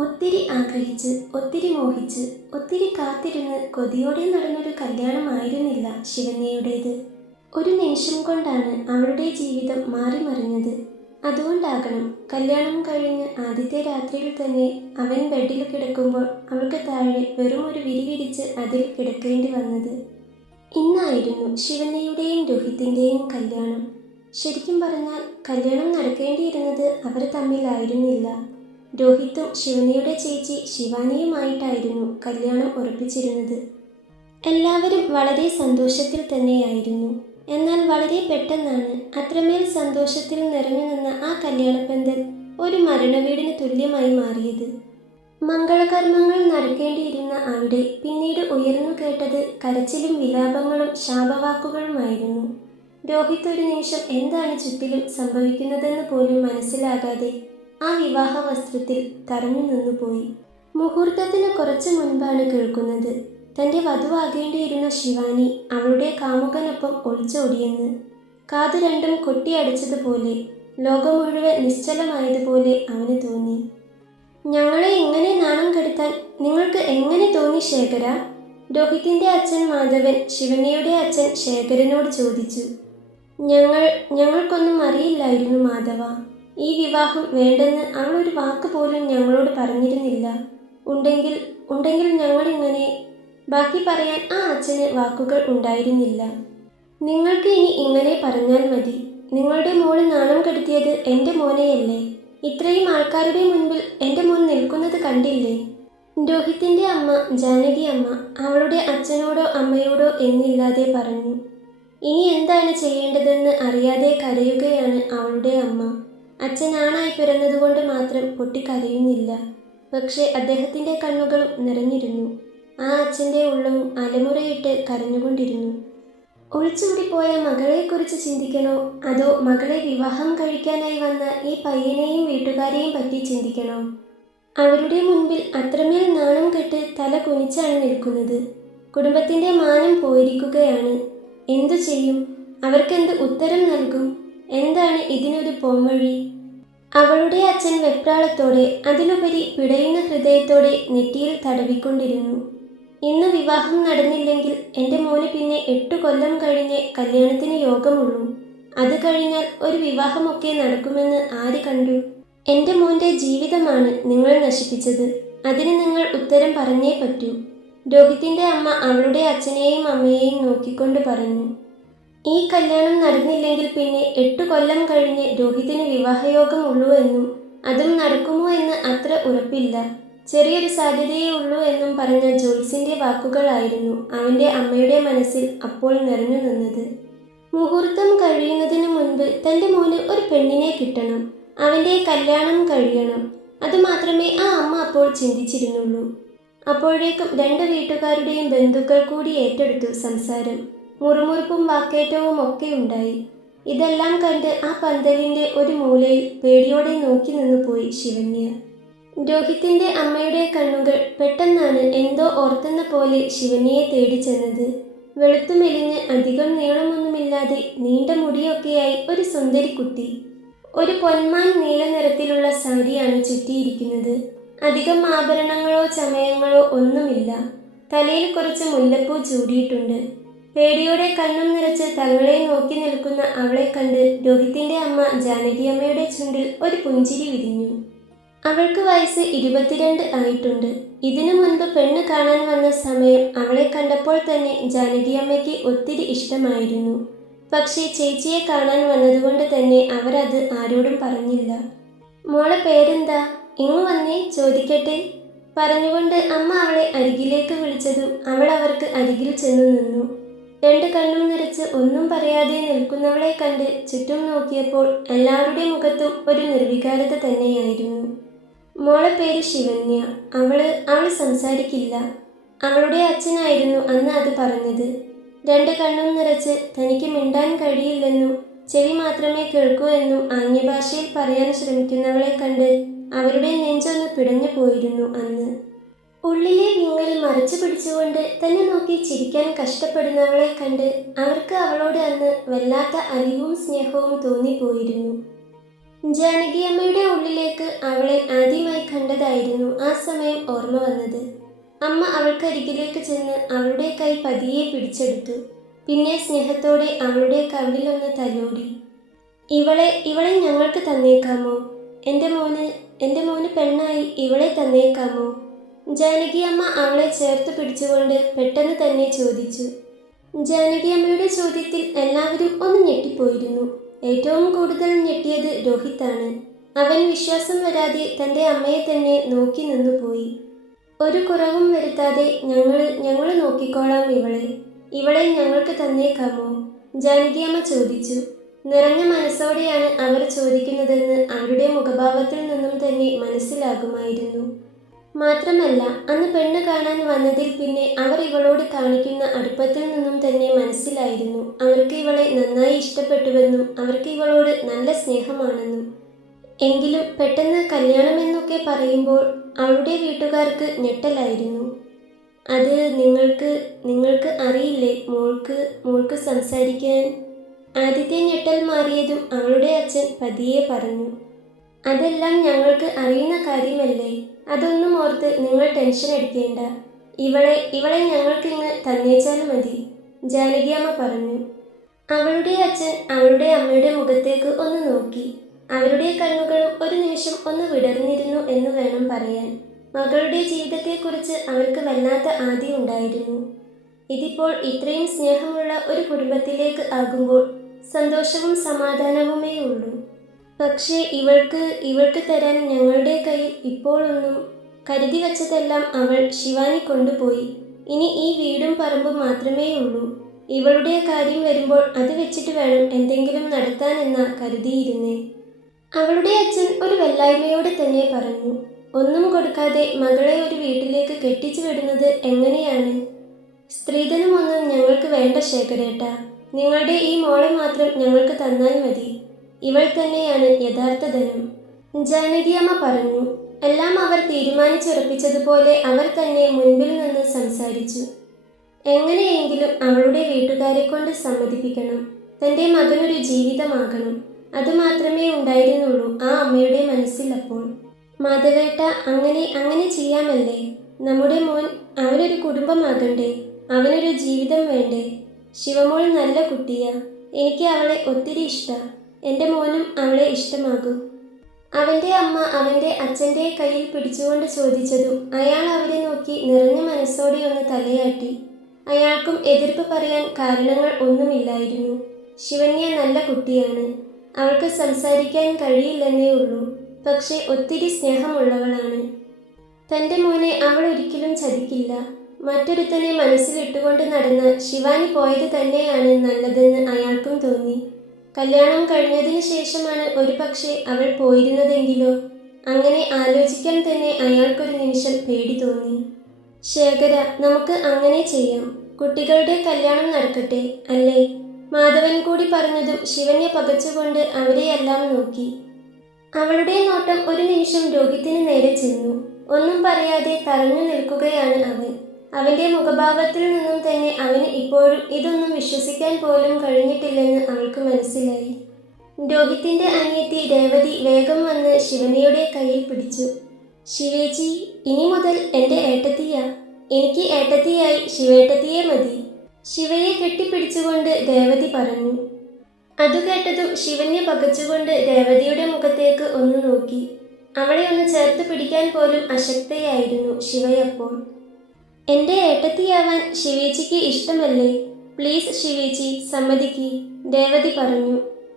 ഒത്തിരി ആഗ്രഹിച്ച്, ഒത്തിരി മോഹിച്ച്, ഒത്തിരി കാത്തിരുന്ന് കൊതിയോടെ നടന്നൊരു കല്യാണമായിരുന്നില്ല ശിവന്യയുടേത്. ഒരു നിമിഷം കൊണ്ടാണ് അവളുടെ ജീവിതം മാറിമറിഞ്ഞത്. അതുകൊണ്ടാകണം കല്യാണം കഴിഞ്ഞ് ആദ്യത്തെ രാത്രിയിൽ തന്നെ അവൻ ബെഡിൽ കിടക്കുമ്പോൾ അവൾക്ക് താഴെ വെറും ഒരു വിരി വിരിച്ച് അതിൽ കിടക്കേണ്ടി വന്നത്. ഇന്നായിരുന്നു ശിവന്യയുടെയും രോഹിത്തിൻ്റെയും കല്യാണം. ശരിക്കും പറഞ്ഞാൽ കല്യാണം നടക്കേണ്ടിയിരുന്നത് അവർ തമ്മിലായിരുന്നില്ല. രോഹിത്തും ശിവന്യയുടെ ചേച്ചി ശിവാനിയുമായിട്ടായിരുന്നു കല്യാണം ഉറപ്പിച്ചിരുന്നത്. എല്ലാവരും വളരെ സന്തോഷത്തിൽ തന്നെയായിരുന്നു. എന്നാൽ വളരെ പെട്ടെന്നാണ് അത്രമേൽ സന്തോഷത്തിൽ നിറഞ്ഞു നിന്ന ആ കല്യാണപ്പന്തൽ ഒരു മരണവീടിന് തുല്യമായി മാറിയത്. മംഗളകർമ്മങ്ങൾ നടക്കേണ്ടിയിരുന്ന അവിടെ പിന്നീട് ഉയർന്നു കേട്ടത് കരച്ചിലും വിലാപങ്ങളും ശാപവാക്കുകളുമായിരുന്നു. രോഹിത് ഒരു നിമിഷം എന്താണ് ചുറ്റിലും സംഭവിക്കുന്നതെന്ന് പോലും മനസ്സിലാകാതെ ആ വിവാഹ വസ്ത്രത്തിൽ തറഞ്ഞു നിന്നുപോയി. മുഹൂർത്തത്തിന് കുറച്ചു മുൻപാണ് കേൾക്കുന്നത് തൻ്റെ വധുവാകേണ്ടിയിരുന്ന ശിവാനി അവളുടെ കാമുകനൊപ്പം ഒളിച്ചോടിയെന്ന്. കാതു രണ്ടും കൊട്ടിയടിച്ചതുപോലെ, ലോകം മുഴുവൻ നിശ്ചലമായതുപോലെ അവന് തോന്നി. ഞങ്ങളെ ഇങ്ങനെ നാണം കെടുത്താൻ നിങ്ങൾക്ക് എങ്ങനെ തോന്നി ശേഖര? രോഹിത്തിൻ്റെ അച്ഛൻ മാധവൻ ശിവന്യയുടെ അച്ഛൻ ശേഖരനോട് ചോദിച്ചു. ഞങ്ങൾക്കൊന്നും അറിയില്ലായിരുന്നു മാധവ. ഈ വിവാഹം വേണ്ടെന്ന് അവൾ ഒരു വാക്ക് പോലും ഞങ്ങളോട് പറഞ്ഞിരുന്നില്ല. ഉണ്ടെങ്കിൽ ഞങ്ങളിങ്ങനെ. ബാക്കി പറയാൻ ആ അച്ഛന് വാക്കുകൾ ഉണ്ടായിരുന്നില്ല. നിങ്ങൾക്ക് ഇനി ഇങ്ങനെ പറഞ്ഞാൽ മതി. നിങ്ങളുടെ മോള് നാണം കെടുത്തിയത് എൻ്റെ മോനെയല്ലേ? ഇത്രയും ആൾക്കാരുടെ മുൻപിൽ എൻ്റെ മോൻ നിൽക്കുന്നത് കണ്ടില്ലേ? രോഹിത്തിൻ്റെ അമ്മ ജാനകി അമ്മ അവളുടെ അച്ഛനോടോ അമ്മയോടോ എന്നില്ലാതെ പറഞ്ഞു. ഇനി എന്താണ് ചെയ്യേണ്ടതെന്ന് അറിയാതെ കരയുകയാണ് അവളുടെ അമ്മ. അച്ഛൻ ആണായി പിറന്നതുകൊണ്ട് മാത്രം പൊട്ടിക്കരയുന്നില്ല. പക്ഷേ അദ്ദേഹത്തിൻ്റെ കണ്ണുകളും നിറഞ്ഞിരുന്നു. ആ അച്ഛൻ്റെ ഉള്ളവും അലമുറയിട്ട് കരഞ്ഞുകൊണ്ടിരുന്നു. ഒളിച്ചോടിപ്പോയ മകളെക്കുറിച്ച് ചിന്തിക്കണോ, അതോ മകളെ വിവാഹം കഴിക്കാനായി വന്ന ഈ പയ്യനെയും വീട്ടുകാരെയും പറ്റി ചിന്തിക്കണോ? അവരുടെ മുൻപിൽ അത്രമേൽ നാണം കെട്ട് തല കുനിച്ചാണ് നിൽക്കുന്നത്. കുടുംബത്തിൻ്റെ മാനം പോയിരിക്കുകയാണ്. എന്തു ചെയ്യും? അവർക്കെന്ത് ഉത്തരം നൽകും? എന്താണ് ഇതിനൊരു പോംവഴി? അവളുടെ അച്ഛൻ വെപ്രാളത്തോടെ, അതിലുപരി പിടയുന്ന ഹൃദയത്തോടെ നെറ്റിയിൽ തടവിക്കൊണ്ടിരുന്നു. ഇന്ന് വിവാഹം നടന്നില്ലെങ്കിൽ എൻ്റെ മോന് പിന്നെ 8 കൊല്ലം കഴിഞ്ഞേ കല്യാണത്തിന് യോഗമുള്ളൂ. അത് കഴിഞ്ഞാൽ ഒരു വിവാഹമൊക്കെ നടക്കുമെന്ന് ആര് കണ്ടു? എൻ്റെ മോൻ്റെ ജീവിതമാണ് നിങ്ങൾ നശിപ്പിച്ചത്. അതിന് നിങ്ങൾ ഉത്തരം പറഞ്ഞേ പറ്റൂ. രോഹിത്തിൻ്റെ അമ്മ അവളുടെ അച്ഛനെയും അമ്മയെയും നോക്കിക്കൊണ്ട് പറഞ്ഞു. ഈ കല്യാണം നടന്നില്ലെങ്കിൽ പിന്നെ 8 കൊല്ലം കഴിഞ്ഞ് രോഹിത്തിന് വിവാഹയോഗം ഉള്ളൂ എന്നും അതും നടക്കുമോ എന്ന് അത്ര ഉറപ്പില്ല, ചെറിയൊരു സാധ്യതയേ ഉള്ളൂ എന്നും പറഞ്ഞ ജോത്സ്യൻ്റെ വാക്കുകളായിരുന്നു അവൻ്റെ അമ്മയുടെ മനസ്സിൽ അപ്പോൾ നിറഞ്ഞു നിന്നത്. മുഹൂർത്തം കഴിയുന്നതിന് മുൻപ് തൻ്റെ മോന് ഒരു പെണ്ണിനെ കിട്ടണം, അവൻ്റെ കല്യാണം കഴിയണം. അതുമാത്രമേ ആ അമ്മ അപ്പോൾ ചിന്തിച്ചിരുന്നുള്ളൂ. അപ്പോഴേക്കും 2 വീട്ടുകാരുടെയും ബന്ധുക്കൾ കൂടി ഏറ്റെടുത്തു സംസാരം. മുറുമുറുപ്പും വാക്കേറ്റവും ഒക്കെ ഉണ്ടായി. ഇതെല്ലാം കണ്ട് ആ പന്തലിൻ്റെ ഒരു മൂലയിൽ പേടിയോടെ നോക്കി നിന്നുപോയി ശിവന്യ. രോഹിത്തിൻ്റെ അമ്മയുടെ കണ്ണുകൾ പെട്ടെന്നാണ് എന്തോ ഓർത്തെന്ന പോലെ ശിവന്യയെ തേടി ചെന്നത്. വെളുത്തു മെലിഞ്ഞ് അധികം നീളമൊന്നുമില്ലാതെ നീണ്ട മുടിയൊക്കെയായി ഒരു സുന്ദരി കുട്ടി. ഒരു പൊന്മാൻ നീല നിറത്തിലുള്ള സാരിയാണ് ചുറ്റിയിരിക്കുന്നത്. അധികം ആഭരണങ്ങളോ ചമയങ്ങളോ ഒന്നുമില്ല. തലയിൽ കുറച്ച് മുല്ലപ്പൂ ചൂടിയിട്ടുണ്ട്. പേടിയോടെ കണ്ണും നിറച്ച് തങ്ങളെ നോക്കി നിൽക്കുന്ന അവളെ കണ്ട് രോഹിത്തിൻ്റെ അമ്മ ജാനകിയമ്മയുടെ ചുണ്ടിൽ ഒരു പുഞ്ചിരി വിരിഞ്ഞു. അവൾക്ക് വയസ്സ് 22 ആയിട്ടുണ്ട്. ഇതിനു മുൻപ് പെണ്ണ് കാണാൻ വന്ന സമയം അവളെ കണ്ടപ്പോൾ തന്നെ ജാനകിയമ്മയ്ക്ക് ഒത്തിരി ഇഷ്ടമായിരുന്നു. പക്ഷേ ചേച്ചിയെ കാണാൻ വന്നതുകൊണ്ട് തന്നെ അവരത് ആരോടും പറഞ്ഞില്ല. മോളെ പേരെന്താ? ഇങ്ങു വന്നേ, ചോദിക്കട്ടെ പറഞ്ഞുകൊണ്ട് അമ്മ അവളെ അരികിലേക്ക് വിളിച്ചതും അവൾ അവർക്ക് അരികിൽ ചെന്നു നിന്നു. 2 കണ്ണും നിറച്ച് ഒന്നും പറയാതെ നിൽക്കുന്നവളെ കണ്ട് ചുറ്റും നോക്കിയപ്പോൾ എല്ലാവരുടെ മുഖത്തും ഒരു നിർവികാരത തന്നെയായിരുന്നു. മോളെ പേര് ശിവന്യ. അവൾ സംസാരിക്കില്ല. അവളുടെ അച്ഛനായിരുന്നു അന്ന് അത് പറഞ്ഞത്. 2 കണ്ണും നിറച്ച് തനിക്ക് മിണ്ടാൻ കഴിയില്ലെന്നും ചെവി മാത്രമേ കേൾക്കൂ എന്നും ആംഗ്യഭാഷയിൽ പറയാൻ ശ്രമിക്കുന്നവളെ കണ്ട് അവരുടെ നെഞ്ചൊന്ന് പിടഞ്ഞു പോയിരുന്നു അന്ന്. ഉള്ളിലെ വിങ്ങൽ മറച്ചു പിടിച്ചുകൊണ്ട് തന്നെ നോക്കി ചിരിക്കാൻ കഷ്ടപ്പെടുന്നവളെ കണ്ട് അവർക്ക് അവളോട് അന്ന് വല്ലാത്ത അലിവും സ്നേഹവും തോന്നിപ്പോയിരുന്നു. ജാനകിയമ്മയുടെ ഉള്ളിൽ ഉള്ളിലേക്ക് അവളെ ആദ്യമായി കണ്ടതായിരുന്നു ആ സമയം ഓർമ്മ വന്നത്. അമ്മ അവൾക്കരികിലേക്ക് ചെന്ന് അവളുടെ കൈ പതിയെ പിടിച്ചെടുത്തു. പിന്നെ സ്നേഹത്തോടെ അവളുടെ കവിളിലൊന്ന് തലോടി. ഇവളെ ഞങ്ങൾക്ക് തന്നേക്കാമോ? എൻ്റെ മോന് പെണ്ണായി ഇവളെ തന്നേക്കാമോ? ജാനകി അമ്മ അവളെ ചേർത്ത് പിടിച്ചുകൊണ്ട് പെട്ടെന്ന് തന്നെ ചോദിച്ചു. ജാനകി അമ്മയുടെ ചോദ്യത്തിൽ എല്ലാവരും ഒന്ന് ഞെട്ടിപ്പോയിരുന്നു. ഏറ്റവും കൂടുതൽ ഞെട്ടിയത് രോഹിത്താണ്. അവൻ വിശ്വാസം വരാതെ തൻ്റെ അമ്മയെ തന്നെ നോക്കി നിന്നുപോയി. ഒരു കുറവും വരുത്താതെ ഞങ്ങൾ നോക്കിക്കോളാം ഇവളെ ഞങ്ങൾക്ക് തന്നേക്കാമോ? ജാനകിയമ്മ ചോദിച്ചു. നിറഞ്ഞ മനസ്സോടെയാണ് അവർ ചോദിക്കുന്നതെന്ന് അവരുടെ മുഖഭാവത്തിൽ നിന്നും തന്നെ മനസ്സിലാകുമായിരുന്നു. മാത്രമല്ല, അന്ന് പെണ്ണ് കാണാൻ വന്നതിൽ പിന്നെ അവർ ഇവളോട് കാണിക്കുന്ന അടുപ്പത്തിൽ നിന്നും തന്നെ മനസ്സിലായിരുന്നു അവർക്ക് ഇവളെ നന്നായി ഇഷ്ടപ്പെട്ടുവെന്നും അവർക്ക് ഇവളോട് നല്ല സ്നേഹമാണെന്നും. എങ്കിലും പെട്ടെന്ന് കല്യാണമെന്നൊക്കെ പറയുമ്പോൾ അവളുടെ വീട്ടുകാർക്ക് ഞെട്ടലായിരുന്നു. അത് നിങ്ങൾക്ക് അറിയില്ലേ മോൾക്ക് സംസാരിക്കാൻ? ആദ്യത്തെ ഞെട്ടൽ മാറിയതും അവളുടെ അച്ഛൻ പതിയെ പറഞ്ഞു. അതെല്ലാം ഞങ്ങൾക്ക് അറിയുന്ന കാര്യമല്ലേ. അതൊന്നും ഓർത്ത് നിങ്ങൾ ടെൻഷൻ അടിക്കേണ്ട. ഇവളെ ഞങ്ങൾക്കിങ്ങ് തന്നേച്ചാൽ മതി, ജാനകിയമ്മ പറഞ്ഞു. അവളുടെ അച്ഛൻ അവളുടെ അമ്മയുടെ മുഖത്തേക്ക് ഒന്ന് നോക്കി. അവരുടെ കണ്ണുകളും ഒരു നിമിഷം ഒന്ന് വിടർന്നിരുന്നു എന്ന് വേണം പറയാൻ. മകളുടെ ജീവിതത്തെക്കുറിച്ച് അവർക്ക് വല്ലാത്ത ആദി ഉണ്ടായിരുന്നു. ഇതിപ്പോൾ ഇത്രയും സ്നേഹമുള്ള ഒരു കുടുംബത്തിലേക്ക് ആകുമ്പോൾ സന്തോഷവും സമാധാനവുമേ ഉള്ളൂ. പക്ഷേ ഇവൾക്ക് തരാൻ ഞങ്ങളുടെ കയ്യിൽ ഇപ്പോഴൊന്നും. കരുതി വച്ചതെല്ലാം അവൾ ശിവാനി കൊണ്ടുപോയി. ഇനി ഈ വീടും പറമ്പും മാത്രമേ ഉള്ളൂ. ഇവളുടെ കാര്യം വരുമ്പോൾ അത് വെച്ചിട്ട് വേണം എന്തെങ്കിലും നടത്താനെന്നാ കരുതിയിരുന്നേ. അവളുടെ അച്ഛൻ ഒരു വെല്ലായ്മയോടെ തന്നെ പറഞ്ഞു. ഒന്നും കൊടുക്കാതെ മകളെ ഒരു വീട്ടിലേക്ക് കെട്ടിച്ചു വിടുന്നത് എങ്ങനെയാണ്? സ്ത്രീധനമൊന്നും ഞങ്ങൾക്ക് വേണ്ട ശേഖരേട്ടാ. നിങ്ങളുടെ ഈ മോളെ മാത്രം ഞങ്ങൾക്ക് തന്നാൽ മതി. ഇവൾ തന്നെയാണ് യഥാർത്ഥ ധനം, ജാനകിയമ്മ പറഞ്ഞു. എല്ലാം അവർ തീരുമാനിച്ചുറപ്പിച്ചതുപോലെ അവർ തന്നെ മുൻപിൽ നിന്ന് സംസാരിച്ചു. എങ്ങനെയെങ്കിലും അവളുടെ വീട്ടുകാരെ കൊണ്ട് സമ്മതിപ്പിക്കണം. തൻ്റെ മകനൊരു ജീവിതമാകണം. അതുമാത്രമേ ഉണ്ടായിരുന്നുള്ളൂ ആ അമ്മയുടെ മനസ്സിൽ അപ്പോൾ. മാധവേട്ട, അങ്ങനെ ചെയ്യാമല്ലേ? നമ്മുടെ മോൻ അവനൊരു കുടുംബമാകണ്ടേ? അവനൊരു ജീവിതം വേണ്ടേ? ശിവമോൾ നല്ല കുട്ടിയാ. എനിക്ക് അവളെ ഒത്തിരി ഇഷ്ടാ. എൻ്റെ മോനും അവളെ ഇഷ്ടമാകും. അവൻ്റെ അമ്മ അവൻ്റെ അച്ഛൻ്റെ കയ്യിൽ പിടിച്ചുകൊണ്ട് ചോദിച്ചതും അയാൾ അവരെ നോക്കി നിറഞ്ഞ മനസ്സോടെ ഒന്ന് തലയാട്ടി. അയാൾക്കും എതിർപ്പ് പറയാൻ കാരണങ്ങൾ ഒന്നുമില്ലായിരുന്നു. ശിവന്യ നല്ല കുട്ടിയാണ്. അവൾക്ക് സംസാരിക്കാൻ കഴിയില്ലെന്നേ ഉള്ളൂ. പക്ഷേ ഒത്തിരി സ്നേഹമുള്ളവളാണ്. തൻ്റെ മോനെ അവൾ ഒരിക്കലും ചതിക്കില്ല. മറ്റൊരുത്തനെ മനസ്സിലിട്ടുകൊണ്ട് നടന്ന് ശിവാനി പോയത് തന്നെയാണ് നല്ലതെന്ന് അയാൾക്കും തോന്നി. കല്യാണം കഴിഞ്ഞതിന് ശേഷമാണ് ഒരുപക്ഷെ അവൾ പോയിരുന്നതെങ്കിലോ? അങ്ങനെ ആലോചിക്കാൻ തന്നെ അയാൾക്കൊരു നിമിഷം പേടി തോന്നി. ശേഖര, നമുക്ക് അങ്ങനെ ചെയ്യാം. കുട്ടികളുടെ കല്യാണം നടക്കട്ടെ, അല്ലേ? മാധവൻ കൂടി പറഞ്ഞതും ശിവന്യ പകച്ചുകൊണ്ട് അവരെയെല്ലാം നോക്കി. അവളുടെ നോട്ടം ഒരു നിമിഷം രോഹിത്തിന് നേരെ ചെന്നു. ഒന്നും പറയാതെ തറഞ്ഞു നിൽക്കുകയാണ് അവൻ. അവൻ്റെ മുഖഭാവത്തിൽ നിന്നും തന്നെ അവന് ഇപ്പോഴും ഇതൊന്നും വിശ്വസിക്കാൻ പോലും കഴിഞ്ഞിട്ടില്ലെന്ന് അവൾക്ക് മനസ്സിലായി. രോഹിത്തിൻ്റെ അനിയത്തി രേവതി വേഗം വന്ന് ശിവനയുടെ കയ്യിൽ പിടിച്ചു. ശിവേച്ചി, ഇനി മുതൽ എൻ്റെ ഏട്ടത്തിയാ. എനിക്ക് ഏട്ടത്തിയായി ശിവേട്ടത്തിയെ മതി, ശിവയെ കെട്ടിപ്പിടിച്ചുകൊണ്ട് രേവതി പറഞ്ഞു. അതു കേട്ടതും ശിവന്യ പകച്ചുകൊണ്ട് രേവതിയുടെ മുഖത്തേക്ക് ഒന്ന് നോക്കി. അവളെ ഒന്ന് ചേർത്ത് പിടിക്കാൻ പോലും അശക്തയായിരുന്നു ശിവയപ്പോൾ. എൻ്റെ ഏട്ടത്തിയാവാൻ ശിവേച്ചിക്ക് ഇഷ്ടമല്ലേ? പ്ലീസ് ശിവേച്ചി, സമ്മതിക്ക്, രേവതി പറഞ്ഞു.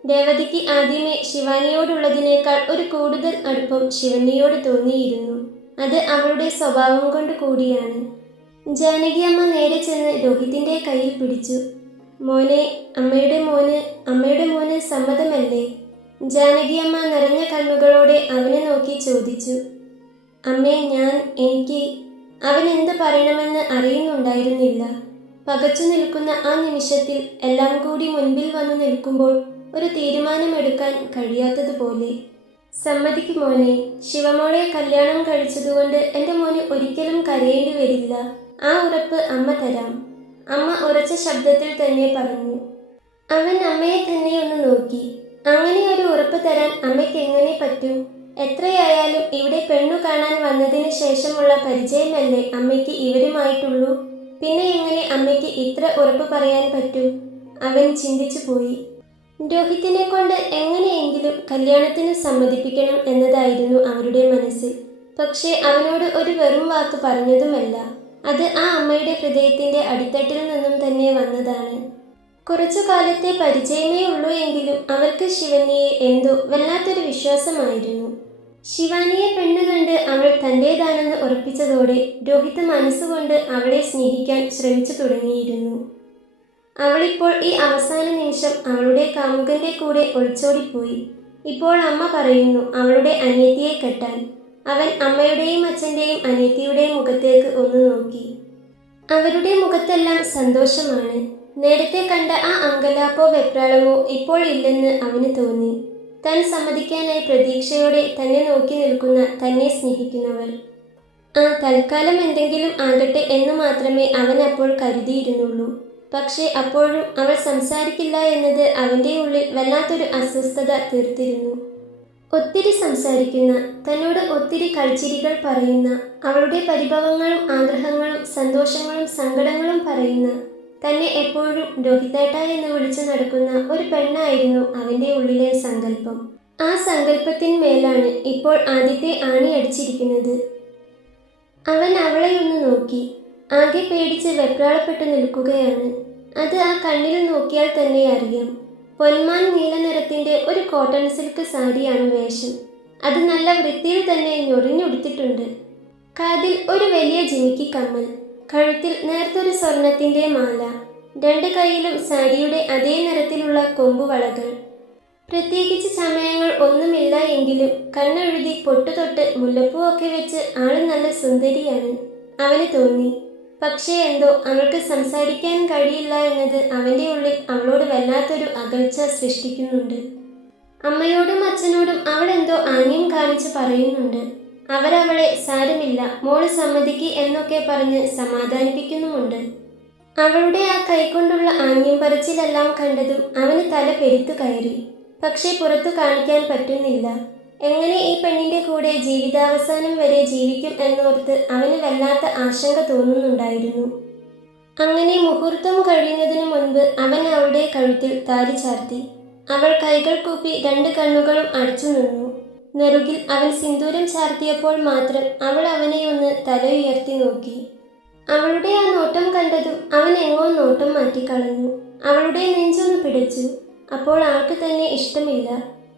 രേവതിക്ക് ആദ്യമേ ശിവാനിയോടുള്ളതിനേക്കാൾ ഒരു കൂടുതൽ അടുപ്പം ശിവന്യയോട് തോന്നിയിരുന്നു. അത് അവളുടെ സ്വഭാവം കൊണ്ട് കൂടിയാണ്. ജാനകിയമ്മ നേരെ ചെന്ന് രോഹിത്തിൻ്റെ കയ്യിൽ പിടിച്ചു. മോനെ, അമ്മയുടെ മോന് സമ്മതമല്ലേ? ജാനകിയമ്മ നിറഞ്ഞ കണ്ണുകളോടെ അവനെ നോക്കി ചോദിച്ചു. അമ്മേ, അവൻ എന്ത് പറയണമെന്ന് അറിയുന്നുണ്ടായിരുന്നില്ല. പകച്ചു നിൽക്കുന്ന ആ നിമിഷത്തിൽ എല്ലാം കൂടി മുൻപിൽ വന്നു നിൽക്കുമ്പോൾ ഒരു തീരുമാനമെടുക്കാൻ കഴിയാത്തതുപോലെ. സമ്മതിക്ക് മോനെ. ശിവമോളെ കല്യാണം കഴിച്ചതുകൊണ്ട് എൻ്റെ മോന് ഒരിക്കലും കരയേണ്ടി വരില്ല. ആ ഉറപ്പ് അമ്മ തരാം, അമ്മ ഉറച്ച ശബ്ദത്തിൽ തന്നെ പറഞ്ഞു. അവൻ അമ്മയെ തന്നെ ഒന്ന് നോക്കി. അങ്ങനെ ഒരു ഉറപ്പ് തരാൻ അമ്മയ്ക്ക് എങ്ങനെ പറ്റും? എത്രയായാലും ഇവിടെ പെണ്ണു കാണാൻ വന്നതിന് ശേഷമുള്ള പരിചയമല്ലേ അമ്മയ്ക്ക് ഇവരുമായിട്ടുള്ളൂ. പിന്നെ എങ്ങനെ അമ്മയ്ക്ക് ഇത്ര ഉറപ്പ് പറയാൻ പറ്റും? അവൻ ചിന്തിച്ചു പോയി. രോഹിത്തിനെ കൊണ്ട് എങ്ങനെയെങ്കിലും കല്യാണത്തിന് സമ്മതിപ്പിക്കണം എന്നതായിരുന്നു അവരുടെ മനസ്സിൽ. പക്ഷേ അവനോട് ഒരു വെറും വാക്ക് പറഞ്ഞതുമല്ല. അത് ആ അമ്മയുടെ ഹൃദയത്തിൻ്റെ അടിത്തട്ടിൽ നിന്നും തന്നെ വന്നതാണ്. കുറച്ചു കാലത്തെ പരിചയമേ ഉള്ളൂ എങ്കിലും അവൾക്ക് ശിവന്യയെ എന്തോ വല്ലാത്തൊരു വിശ്വാസമായിരുന്നു. ശിവാനിയെ പെണ്ണ് കണ്ട് അവൾ തൻ്റേതാണെന്ന് ഉറപ്പിച്ചതോടെ രോഹിത് മനസ്സുകൊണ്ട് അവളെ സ്നേഹിക്കാൻ ശ്രമിച്ചു തുടങ്ങിയിരുന്നു. അവളിപ്പോൾ ഈ അവസാന നിമിഷം അവളുടെ കാമുകന്റെ കൂടെ ഒളിച്ചോടിപ്പോയി. ഇപ്പോൾ അമ്മ പറയുന്നു അവളുടെ അനിയത്തിയെ കെട്ടാൻ. അവൻ അമ്മയുടെയും അച്ഛൻ്റെയും അനിയത്തിയുടെയും മുഖത്തേക്ക് ഒന്ന് നോക്കി. അവരുടെ മുഖത്തെല്ലാം സന്തോഷമാണ്. നേരത്തെ കണ്ട ആ അങ്കലാപ്പോ വെപ്രാളമോ ഇപ്പോൾ ഇല്ലെന്ന് അവന് തോന്നി. താൻ സമ്മതിക്കാനായി പ്രതീക്ഷയോടെ തന്നെ നോക്കി നിൽക്കുന്ന തന്നെ സ്നേഹിക്കുന്നവൾ. തൽക്കാലം എന്തെങ്കിലും ആകട്ടെ എന്ന് മാത്രമേ അവൻ അപ്പോൾ കരുതിയിരുന്നുള്ളൂ. പക്ഷേ അപ്പോഴും അവൾ സംസാരിക്കില്ല എന്നത് അവൻ്റെ ഉള്ളിൽ വല്ലാത്തൊരു അസ്വസ്ഥത തീർത്തിരുന്നു. ഒത്തിരി സംസാരിക്കുന്ന, തന്നോട് ഒത്തിരി കളിച്ചിരികൾ പറയുന്ന, അവളുടെ പരിഭവങ്ങളും ആഗ്രഹങ്ങളും സന്തോഷങ്ങളും സങ്കടങ്ങളും പറയുന്ന, തന്നെ എപ്പോഴും രോഹിതേട്ട എന്ന് വിളിച്ചു നടക്കുന്ന ഒരു പെണ്ണായിരുന്നു അവൻ്റെ ഉള്ളിലെ സങ്കല്പം. ആ സങ്കല്പത്തിന്മേലാണ് ഇപ്പോൾ ആദ്യത്തെ ആണി അടിച്ചിരിക്കുന്നത്. അവൻ അവളെ ഒന്ന് നോക്കി. ആകെ പേടിച്ച് വെപ്രാളപ്പെട്ടു നിൽക്കുകയാണ്. അത് ആ കണ്ണിൽ നോക്കിയാൽ തന്നെ അറിയാം. പൊന്മാൻ നീല നിറത്തിൻ്റെ ഒരു കോട്ടൺ സിൽക്ക് സാരിയാണ് വേഷം. അത് നല്ല വൃത്തിയിൽ തന്നെ ഞൊറിഞ്ഞുടുത്തിട്ടുണ്ട്. കാതിൽ ഒരു വലിയ ജിമിക്കി കമ്മൽ, കഴുത്തിൽ നേർത്തൊരു സ്വർണത്തിൻ്റെ മാല, രണ്ട് കൈയിലും സാരിയുടെ അതേ നിറത്തിലുള്ള കൊമ്പുവളകൾ. പ്രത്യേകിച്ച് സമയങ്ങൾ ഒന്നുമില്ല എങ്കിലും കണ്ണെഴുതി പൊട്ടുതൊട്ട് മുല്ലപ്പൂ ഒക്കെ വെച്ച് ആള് നല്ല സുന്ദരിയാണ് അവന് തോന്നി. പക്ഷേ എന്തോ അവൾക്ക് സംസാരിക്കാൻ കഴിയില്ല എന്നത് അവൻ്റെ ഉള്ളിൽ അവളോട് വല്ലാത്തൊരു അകൽച്ച സൃഷ്ടിക്കുന്നുണ്ട്. അമ്മയോടും അച്ഛനോടും അവൾ എന്തോ ആംഗ്യം കാണിച്ച് പറയുന്നുണ്ട്. അവരവളെ സാരമില്ല മോള് സമ്മതിക്ക് എന്നൊക്കെ പറഞ്ഞ് സമാധാനിപ്പിക്കുന്നുമുണ്ട്. അവളുടെ ആ കൈകൊണ്ടുള്ള ആംഗ്യം പറച്ചിലെല്ലാം കണ്ടതും അവന് തല പെരുത്തു കയറി. പക്ഷേ പുറത്തു കാണിക്കാൻ പറ്റുന്നില്ല. എങ്ങനെ ഈ പെണ്ണിൻ്റെ കൂടെ ജീവിതാവസാനം വരെ ജീവിക്കും എന്നോർത്ത് അവന് വല്ലാത്ത ആശങ്ക തോന്നുന്നുണ്ടായിരുന്നു. അങ്ങനെ മുഹൂർത്തം കഴിയുന്നതിനു മുൻപ് അവൻ അവളുടെ കഴുത്തിൽ താലി ചാർത്തി. അവൾ കൈകൾ കൂപ്പി രണ്ട് കണ്ണുകളും അടച്ചു നിന്നു. നെറുകിൽ അവൻ സിന്ദൂരം ചാർത്തിയപ്പോൾ മാത്രം അവൾ അവനെ ഒന്ന് തല ഉയർത്തി നോക്കി. അവളുടെ ആ നോട്ടം കണ്ടതും അവൻ എങ്ങോ നോട്ടം മാറ്റിക്കളഞ്ഞു. അവളുടെ നെഞ്ചൊന്ന് പിടച്ചു. അപ്പോൾ ആൾക്ക് തന്നെ ഇഷ്ടമില്ല.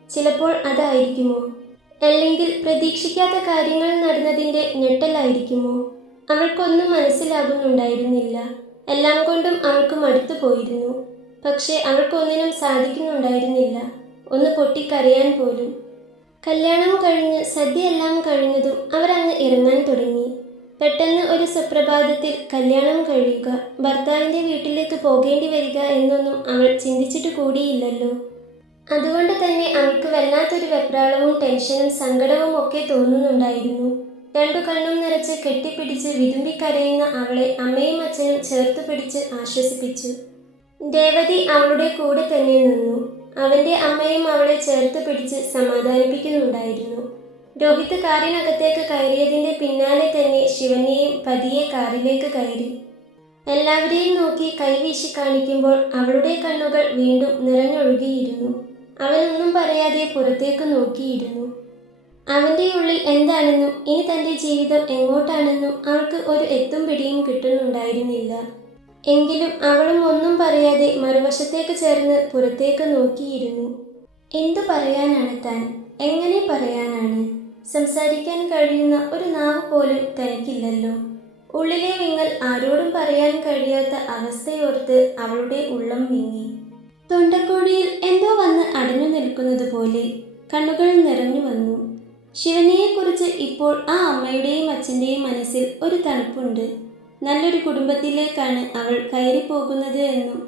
ചിലപ്പോൾ അതായിരിക്കുമോ? അല്ലെങ്കിൽ പ്രതീക്ഷിക്കാത്ത കാര്യങ്ങൾ നടന്നതിൻ്റെ ഞെട്ടലായിരിക്കുമോ? അവൾക്കൊന്നും മനസ്സിലാകുന്നുണ്ടായിരുന്നില്ല. എല്ലാം കൊണ്ടും അവൾക്ക് മടുത്തു പോയിരുന്നു. പക്ഷേ അവൾക്കൊന്നിനും സാധിക്കുന്നുണ്ടായിരുന്നില്ല. ഒന്ന് പൊട്ടിക്കരയാൻ പോലും. കല്യാണം കഴിഞ്ഞ് സദ്യയെല്ലാം കഴിഞ്ഞതും അവരങ്ങ് ഇറങ്ങാൻ തുടങ്ങി. പെട്ടെന്ന് ഒരു സുപ്രഭാതത്തിൽ കല്യാണം കഴിയുക, ഭർത്താവിൻ്റെ വീട്ടിലേക്ക് പോകേണ്ടി വരിക എന്നൊന്നും അവൾ ചിന്തിച്ചിട്ട് കൂടിയില്ലല്ലോ. അതുകൊണ്ട് തന്നെ അവൾക്ക് വല്ലാത്തൊരു വെപ്രാളവും ടെൻഷനും സങ്കടവും ഒക്കെ തോന്നുന്നുണ്ടായിരുന്നു. രണ്ടു കണ്ണും നിറച്ച് കെട്ടിപ്പിടിച്ച് വിതുമ്പിക്കരയുന്ന അവളെ അമ്മയും അച്ഛനും ചേർത്ത് പിടിച്ച് ആശ്വസിപ്പിച്ചു. രേവതി അവളുടെ കൂടെ തന്നെ നിന്നു. അവൻ്റെ അമ്മയും അവളെ ചേർത്ത് പിടിച്ച് സമാധാനിപ്പിക്കുന്നുണ്ടായിരുന്നു. രോഹിത് കാറിനകത്തേക്ക് കയറിയതിൻ്റെ പിന്നാലെ തന്നെ ശിവന്യയും പതിയെ കാറിലേക്ക് കയറി. എല്ലാവരെയും നോക്കി കൈവീശി കാണിക്കുമ്പോൾ അവളുടെ കണ്ണുകൾ വീണ്ടും നിറഞ്ഞൊഴുകിയിരുന്നു. അവനൊന്നും പറയാതെ പുറത്തേക്ക് നോക്കിയിരുന്നു. അവൻ്റെ ഉള്ളിൽ എന്താണെന്നും ഇനി തൻ്റെ ജീവിതം എങ്ങോട്ടാണെന്നും അവൾക്ക് ഒരു എത്തും പിടിയും കിട്ടുന്നുണ്ടായിരുന്നില്ല. എങ്കിലും അവളും ഒന്നും പറയാതെ മറുവശത്തേക്ക് ചേർന്ന് പുറത്തേക്ക് നോക്കിയിരുന്നു. എന്തു പറയാനാണ് താൻ? എങ്ങനെ പറയാനാണ്? സംസാരിക്കാൻ കഴിയുന്ന ഒരു നാവ് പോലും തനിക്കില്ലല്ലോ. ഉള്ളിലെ വിങ്ങൽ ആരോടും പറയാൻ കഴിയാത്ത അവസ്ഥയോർത്ത് അവളുടെ ഉള്ളം വിങ്ങി. തൊണ്ടക്കുഴിയിൽ എന്തോ വന്ന് അടഞ്ഞു നിൽക്കുന്നത് പോലെ കണ്ണുകൾ നിറഞ്ഞു വന്നു. ശിവനെയെക്കുറിച്ച് ഇപ്പോൾ ആ അമ്മയുടെയും അച്ഛൻ്റെയും മനസ്സിൽ ഒരു തണുപ്പുണ്ട്. നല്ലൊരു കുടുംബത്തിലേക്കാണ് അവൾ കയറിപ്പോകുന്നത് എന്നും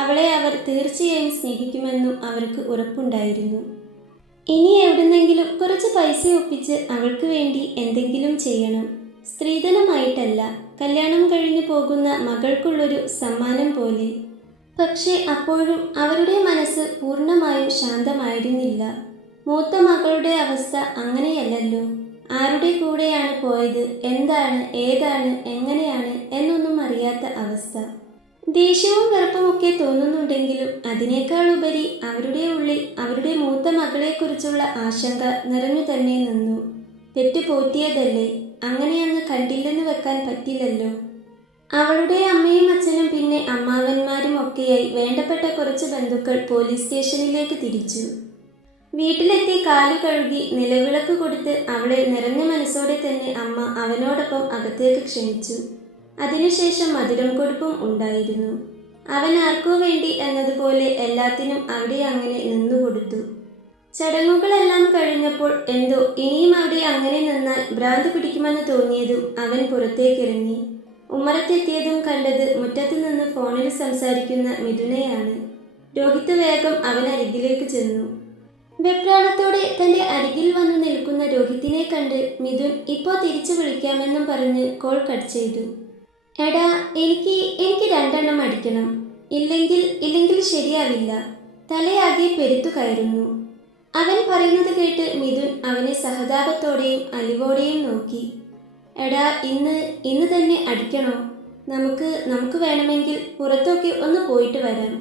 അവളെ അവർ തീർച്ചയായും സ്നേഹിക്കുമെന്നും അവർക്ക് ഉറപ്പുണ്ടായിരുന്നു. ഇനി എവിടുന്നെങ്കിലും കുറച്ച് പൈസ ഒപ്പിച്ച് അവൾക്ക് വേണ്ടി എന്തെങ്കിലും ചെയ്യണം. സ്ത്രീധനമായിട്ടല്ല, കല്യാണം കഴിഞ്ഞു പോകുന്ന മകൾക്കുള്ളൊരു സമ്മാനം പോലെ. പക്ഷേ അപ്പോഴും അവരുടെ മനസ്സ് പൂർണ്ണമായും ശാന്തമായിരുന്നില്ല. മൂത്ത മകളുടെ അവസ്ഥ അങ്ങനെയല്ല. കണ്ടല്ലോ. ആരുടെ കൂടെയാണ് പോയത്, എന്താണ്, ഏതാണ്, എങ്ങനെയാണ് എന്നൊന്നും അറിയാത്ത അവസ്ഥ. ദേഷ്യവും വെറുപ്പുമൊക്കെ തോന്നുന്നുണ്ടെങ്കിലും അതിനേക്കാൾ ഉപരി അവരുടെ ഉള്ളിൽ അവരുടെ മൂത്ത മകളെക്കുറിച്ചുള്ള ആശങ്ക നിറഞ്ഞു തന്നെ നിന്നു. പെറ്റുപോറ്റിയതല്ലേ, അങ്ങനെയൊന്ന് കണ്ടില്ലെന്ന് വെക്കാൻ പറ്റില്ലല്ലോ. അവളുടെ അമ്മയും അച്ഛനും പിന്നെ അമ്മാവന്മാരും ഒക്കെയായി വേണ്ടപ്പെട്ട കുറച്ച് ബന്ധുക്കൾ പോലീസ് സ്റ്റേഷനിലേക്ക് തിരിച്ചു. വീട്ടിലെത്തി കാലു കഴുകി നിലവിളക്ക് കൊടുത്ത് അവളെ നിറഞ്ഞ മനസ്സോടെ തന്നെ അമ്മ അവനോടൊപ്പം അകത്തേക്ക് ക്ഷണിച്ചു. അതിനുശേഷം മധുരം കൊടുപ്പും ഉണ്ടായിരുന്നു. അവൻ ആർക്കോ വേണ്ടി എന്നതുപോലെ എല്ലാത്തിനും അവിടെ അങ്ങനെ നിന്നുകൊടുത്തു. ചടങ്ങുകളെല്ലാം കഴിഞ്ഞപ്പോൾ എന്തോ ഇനിയും അവിടെ അങ്ങനെ നിന്നാൽ ഭ്രാന്ത് പിടിക്കുമെന്ന് തോന്നിയതും അവൻ പുറത്തേക്കിറങ്ങി. ഉമ്മറത്തെത്തിയതും കണ്ടത് മുറ്റത്ത് നിന്ന് ഫോണിൽ സംസാരിക്കുന്ന മിഥുനെയാണ്. രോഹിത് വേഗം അവനരികിലേക്ക് ചെന്നു. വെപ്രാളത്തോടെ തന്റെ അരികിൽ വന്നു നിൽക്കുന്ന രോഹിത്തിനെ കണ്ട് മിഥുൻ ഇപ്പോൾ തിരിച്ചു വിളിക്കാമെന്നും പറഞ്ഞ് കോൾ കട്ട് ചെയ്തു. എടാ, എനിക്ക് 2 അടിക്കണം, ഇല്ലെങ്കിൽ ശരിയാവില്ല. തലയാകെ പെരുത്തു കയറുന്നു. അവൻ പറയുന്നത് കേട്ട് മിഥുൻ അവനെ സഹതാപത്തോടെയും അലിവോടെയും നോക്കി. എടാ, ഇന്ന് തന്നെ അടിക്കണോ? നമുക്ക് വേണമെങ്കിൽ പുറത്തൊക്കെ ഒന്ന് പോയിട്ട് വരാം,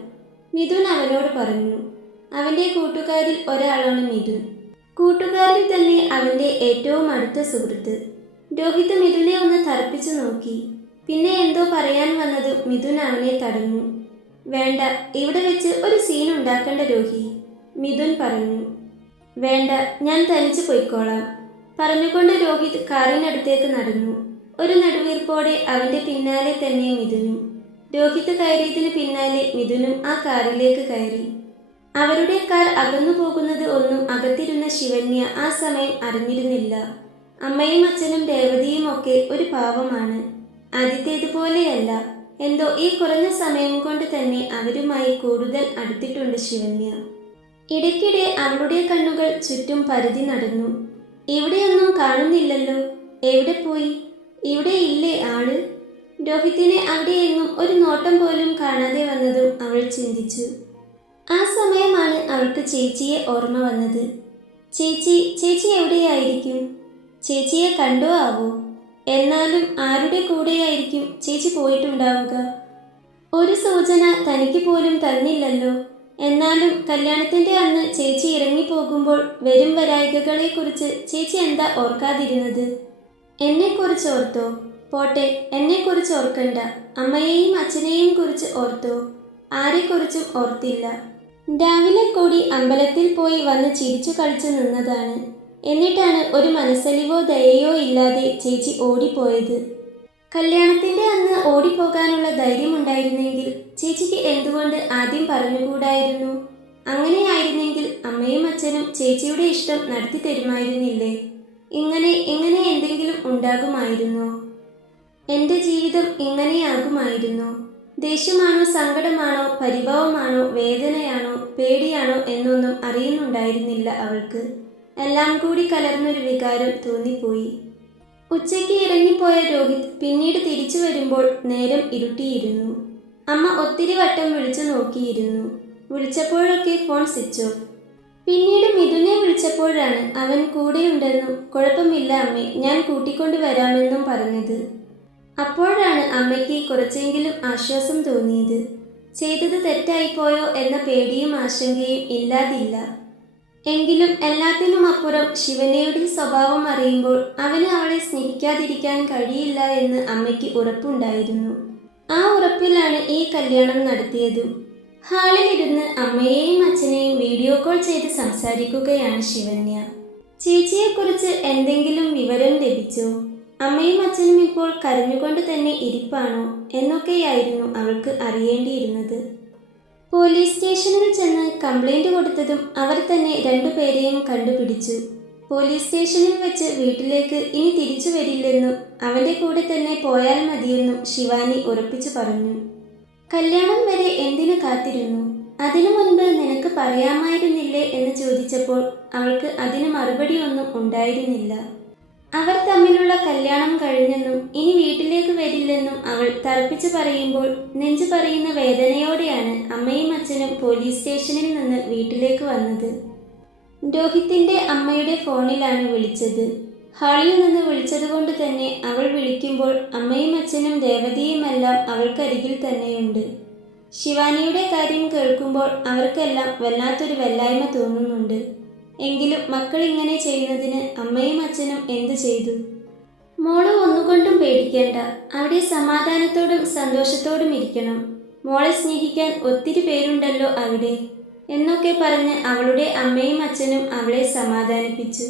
മിഥുൻ അവനോട് പറഞ്ഞു. അവൻ്റെ കൂട്ടുകാരിൽ ഒരാളാണ് മിഥുൻ. കൂട്ടുകാരിൽ തന്നെ അവൻ്റെ ഏറ്റവും അടുത്ത സുഹൃത്ത്. രോഹിത് മിഥുനെ ഒന്ന് തറപ്പിച്ചു നോക്കി. പിന്നെ എന്തോ പറയാൻ വന്നതും മിഥുൻ അവനെ തടഞ്ഞു. വേണ്ട, ഇവിടെ വെച്ച് ഒരു സീൻ ഉണ്ടാക്കണ്ട രോഹി, മിഥുൻ പറഞ്ഞു. വേണ്ട, ഞാൻ തനിച്ച് പൊയ്ക്കോളാം, പറഞ്ഞുകൊണ്ട് രോഹിത് കാറിനടുത്തേക്ക് നടന്നു. ഒരു നെടുവീർപ്പോടെ അവൻ്റെ പിന്നാലെ തന്നെ മിഥുനും. രോഹിത് കയറിയതിന് പിന്നാലെ മിഥുനും ആ കാറിലേക്ക് കയറി. അവരുടെ കാർ അകന്നു പോകുന്നത് ഒന്നും അകത്തിരുന്ന ശിവന്യ ആ സമയം അറിഞ്ഞിരുന്നില്ല. അമ്മയും അച്ഛനും രേവതിയും ഒക്കെ ഒരു പാവമാണ്. ആദ്യത്തേതുപോലെയല്ല, എന്തോ ഈ കുറഞ്ഞ സമയം കൊണ്ട് തന്നെ അവരുമായി കൂടുതൽ അടുത്തിട്ടുണ്ട് ശിവന്യ. ഇടയ്ക്കിടെ അവളുടെ കണ്ണുകൾ ചുറ്റും പരതി നടന്നു. ഇവിടെയൊന്നും കാണുന്നില്ലല്ലോ, എവിടെ പോയി? ഇവിടെ ഇല്ലേ ആള്? രോഹിത്തിനെ അവിടെയെങ്ങും ഒരു നോട്ടം പോലും കാണാതെ വന്നതും അവൾ ചിന്തിച്ചു. ആ സമയമാണ് അവൾക്ക് ചേച്ചിയെ ഓർമ്മ വന്നത്. ചേച്ചി എവിടെയായിരിക്കും? ചേച്ചിയെ കണ്ടോ ആവോ? എന്നാലും ആരുടെ കൂടെയായിരിക്കും ചേച്ചി പോയിട്ടുണ്ടാവുക? ഒരു സൂചന തനിക്ക് പോലും തന്നില്ലല്ലോ. എന്നാലും കല്യാണത്തിൻ്റെ അന്ന് ചേച്ചി ഇറങ്ങിപ്പോകുമ്പോൾ വരും വരായികകളെക്കുറിച്ച് ചേച്ചി എന്താ ഓർക്കാതിരുന്നത്? എന്നെക്കുറിച്ച് ഓർത്തോ? പോട്ടെ, എന്നെക്കുറിച്ച് ഓർക്കണ്ട. അമ്മയെയും അച്ഛനെയും കുറിച്ച് ഓർത്തോ? ആരെക്കുറിച്ചും ഓർത്തില്ല. രാവിലെ കൂടി അമ്പലത്തിൽ പോയി വന്ന് ചിരിച്ചു കളിച്ചു നിന്നതാണ്. എന്നിട്ടാണ് ഒരു മനസ്സലിവോ ദയയോ ഇല്ലാതെ ചേച്ചി ഓടിപ്പോയത്. കല്യാണത്തിൻ്റെ അന്ന് ഓടിപ്പോകാനുള്ള ധൈര്യമുണ്ടായിരുന്നെങ്കിൽ ചേച്ചിക്ക് എന്തുകൊണ്ട് ആദ്യം പറഞ്ഞുകൂടായിരുന്നു? അങ്ങനെയായിരുന്നെങ്കിൽ അമ്മയും അച്ഛനും ചേച്ചിയുടെ ഇഷ്ടം നടത്തി തരുമായിരുന്നില്ലേ? ഇങ്ങനെ എന്തെങ്കിലും ഉണ്ടാകുമായിരുന്നോ? എൻ്റെ ജീവിതം ഇങ്ങനെയാകുമായിരുന്നോ? ദേഷ്യമാണോ, സങ്കടമാണോ, പരിഭവമാണോ, വേദനയാണോ, പേടിയാണോ എന്നൊന്നും അറിയുന്നുണ്ടായിരുന്നില്ല അവൾക്ക്. എല്ലാം കൂടി കലർന്നൊരു വികാരം തോന്നിപ്പോയി. ഉച്ചയ്ക്ക് ഇറങ്ങിപ്പോയ രോഹിത് പിന്നീട് തിരിച്ചു വരുമ്പോൾ നേരം ഇരുട്ടിയിരുന്നു. അമ്മ ഒത്തിരി വട്ടം വിളിച്ചു നോക്കിയിരുന്നു. വിളിച്ചപ്പോഴൊക്കെ ഫോൺ സ്വിച്ച് ഓഫ്. പിന്നീട് മിഥുനെ വിളിച്ചപ്പോഴാണ് അവൻ കൂടെയുണ്ടെന്നും കുഴപ്പമില്ല അമ്മേ, ഞാൻ കൂട്ടിക്കൊണ്ടു വരാമെന്നും പറഞ്ഞത്. അപ്പോഴാണ് അമ്മയ്ക്ക് കുറച്ചെങ്കിലും ആശ്വാസം തോന്നിയത്. ചെയ്തത് തെറ്റായിപ്പോയോ എന്ന പേടിയും ആശങ്കയും ഇല്ലാതില്ല. എങ്കിലും എല്ലാത്തിനും അപ്പുറം ശിവനയുടെ സ്വഭാവം അറിയുമ്പോൾ അവന് അവളെ സ്നേഹിക്കാതിരിക്കാൻ കഴിയില്ല എന്ന് അമ്മയ്ക്ക് ഉറപ്പുണ്ടായിരുന്നു. ആ ഉറപ്പിലാണ് ഈ കല്യാണം നടത്തിയതും. ഹാളിലിരുന്ന് അമ്മയെയും അച്ഛനെയും വീഡിയോ കോൾ ചെയ്ത് സംസാരിക്കുകയാണ് ശിവന്യ. ചേച്ചിയെക്കുറിച്ച് എന്തെങ്കിലും വിവരം ലഭിച്ചോ? അമ്മയും അച്ഛനും ഇപ്പോൾ കരഞ്ഞുകൊണ്ട് തന്നെ ഇരിപ്പാണോ എന്നൊക്കെയായിരുന്നു അവൾക്ക് അറിയേണ്ടിയിരുന്നത്. പോലീസ് സ്റ്റേഷനിൽ ചെന്ന് കംപ്ലൈൻറ്റ് കൊടുത്തതും അവർ തന്നെ 2 പേരെയും കണ്ടുപിടിച്ചു. പോലീസ് സ്റ്റേഷനിൽ വെച്ച് വീട്ടിലേക്ക് ഇനി തിരിച്ചു വരില്ലെന്നും അവൻ്റെ കൂടെ തന്നെ പോയാൽ മതിയെന്നും ശിവാനി ഉറപ്പിച്ചു പറഞ്ഞു. കല്യാണം വരെ എന്തിനു കാത്തിരുന്നു? അതിനു മുൻപ് നിനക്ക് പറയാമായിരുന്നില്ലേ എന്ന് ചോദിച്ചപ്പോൾ അവൾക്ക് അതിന് മറുപടി ഒന്നും ഉണ്ടായിരുന്നില്ല. അവർ തമ്മിലുള്ള കല്യാണം കഴിഞ്ഞെന്നും ഇനി വീട്ടിലേക്ക് വരില്ലെന്നും അവൾ തറപ്പിച്ചു പറയുമ്പോൾ നെഞ്ചു പറയുന്ന വേദനയോടെയാണ് അമ്മയും അച്ഛനും പോലീസ് സ്റ്റേഷനിൽ നിന്ന് വീട്ടിലേക്ക് വന്നത്. രോഹിത്തിൻ്റെ അമ്മയുടെ ഫോണിലാണ് വിളിച്ചത്. ഹാളിൽ നിന്ന് വിളിച്ചതുകൊണ്ട് തന്നെ അവൾ വിളിക്കുമ്പോൾ അമ്മയും അച്ഛനും രേവതിയുമെല്ലാം അവൾക്കരികിൽ തന്നെയുണ്ട്. ശിവാനിയുടെ കാര്യം കേൾക്കുമ്പോൾ അവർക്കെല്ലാം വല്ലാത്തൊരു വല്ലായ്മ തോന്നുന്നുണ്ട്. എങ്കിലും മക്കൾ ഇങ്ങനെ ചെയ്യുന്നതിന് അമ്മയും അച്ഛനും എന്തു ചെയ്തു? മോള് ഒന്നുകൊണ്ടും പേടിക്കേണ്ട, അവിടെ സമാധാനത്തോടും സന്തോഷത്തോടും ഇരിക്കണം. മോളെ സ്നേഹിക്കാൻ ഒത്തിരി പേരുണ്ടല്ലോ അവിടെ എന്നൊക്കെ പറഞ്ഞ് അവളുടെ അമ്മയും അച്ഛനും അവളെ സമാധാനിപ്പിച്ചു.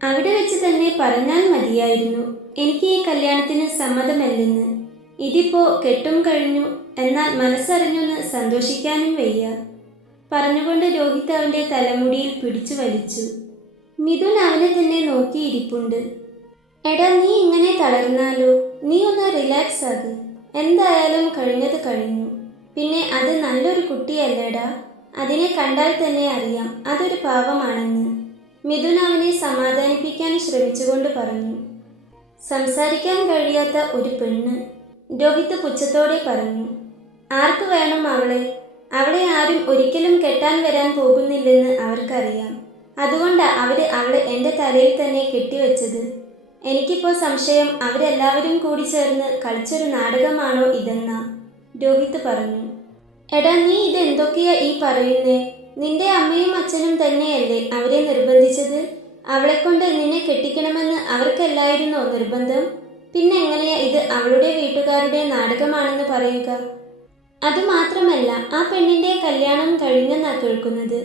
അവിടെ വെച്ച് തന്നെ പറഞ്ഞാൽ മതിയായിരുന്നു, എനിക്ക് ഈ കല്യാണത്തിന് സമ്മതമല്ലെന്ന്. ഇതിപ്പോ കെട്ടും കഴിഞ്ഞു, എന്നാൽ മനസ്സറിഞ്ഞൊന്ന് സന്തോഷിക്കാനും വയ്യ. പറഞ്ഞുകൊണ്ട് രോഹിത് അവൻ്റെ തലമുടിയിൽ പിടിച്ചു വലിച്ചു. മിഥുൻ അവനെ തന്നെ നോക്കിയിരിപ്പുണ്ട്. എടാ, നീ ഇങ്ങനെ തളർന്നാലോ? നീ ഒന്ന് റിലാക്സ് ആക്. എന്തായാലും കഴിഞ്ഞത് കഴിഞ്ഞു. പിന്നെ അത് നല്ലൊരു കുട്ടിയല്ലേടാ, അതിനെ കണ്ടാൽ തന്നെ അറിയാം അതൊരു പാവമാണെന്ന് മിഥുൻ അവനെ സമാധാനിപ്പിക്കാൻ ശ്രമിച്ചുകൊണ്ട് പറഞ്ഞു. സംസാരിക്കാൻ കഴിയാത്ത ഒരു പെണ്ണ്, രോഹിത് പുച്ഛത്തോടെ പറഞ്ഞു. ആർക്ക് വേണം അവളെ? അവളെ ആരും ഒരിക്കലും കെട്ടാൻ വരാൻ പോകുന്നില്ലെന്ന് അവർക്കറിയാം. അതുകൊണ്ടാണ് അവളെ എൻ്റെ തലയിൽ തന്നെ കെട്ടിവെച്ചത്. എനിക്കിപ്പോൾ സംശയം അവരെല്ലാവരും കൂടി ചേർന്ന് കളിച്ചൊരു നാടകമാണോ ഇതെന്നാ, രോഹിത് പറഞ്ഞു. എടാ, നീ ഇതെന്തൊക്കെയാ ഈ പറയുന്നേ? നിന്റെ അമ്മയും അച്ഛനും തന്നെയല്ലേ അവരെ നിർബന്ധിച്ചത്? അവളെക്കൊണ്ട് നിന്നെ കെട്ടിക്കണമെന്ന് അവർക്കല്ലായിരുന്നോ നിർബന്ധം? പിന്നെ എങ്ങനെയാ ഇത് അവളുടെ വീട്ടുകാരുടെ നാടകമാണെന്ന് പറയുക? അതുമാത്രമല്ല, ആ പെണ്ണിൻ്റെ കല്യാണം കഴിഞ്ഞെന്നാ കേൾക്കുന്നത്.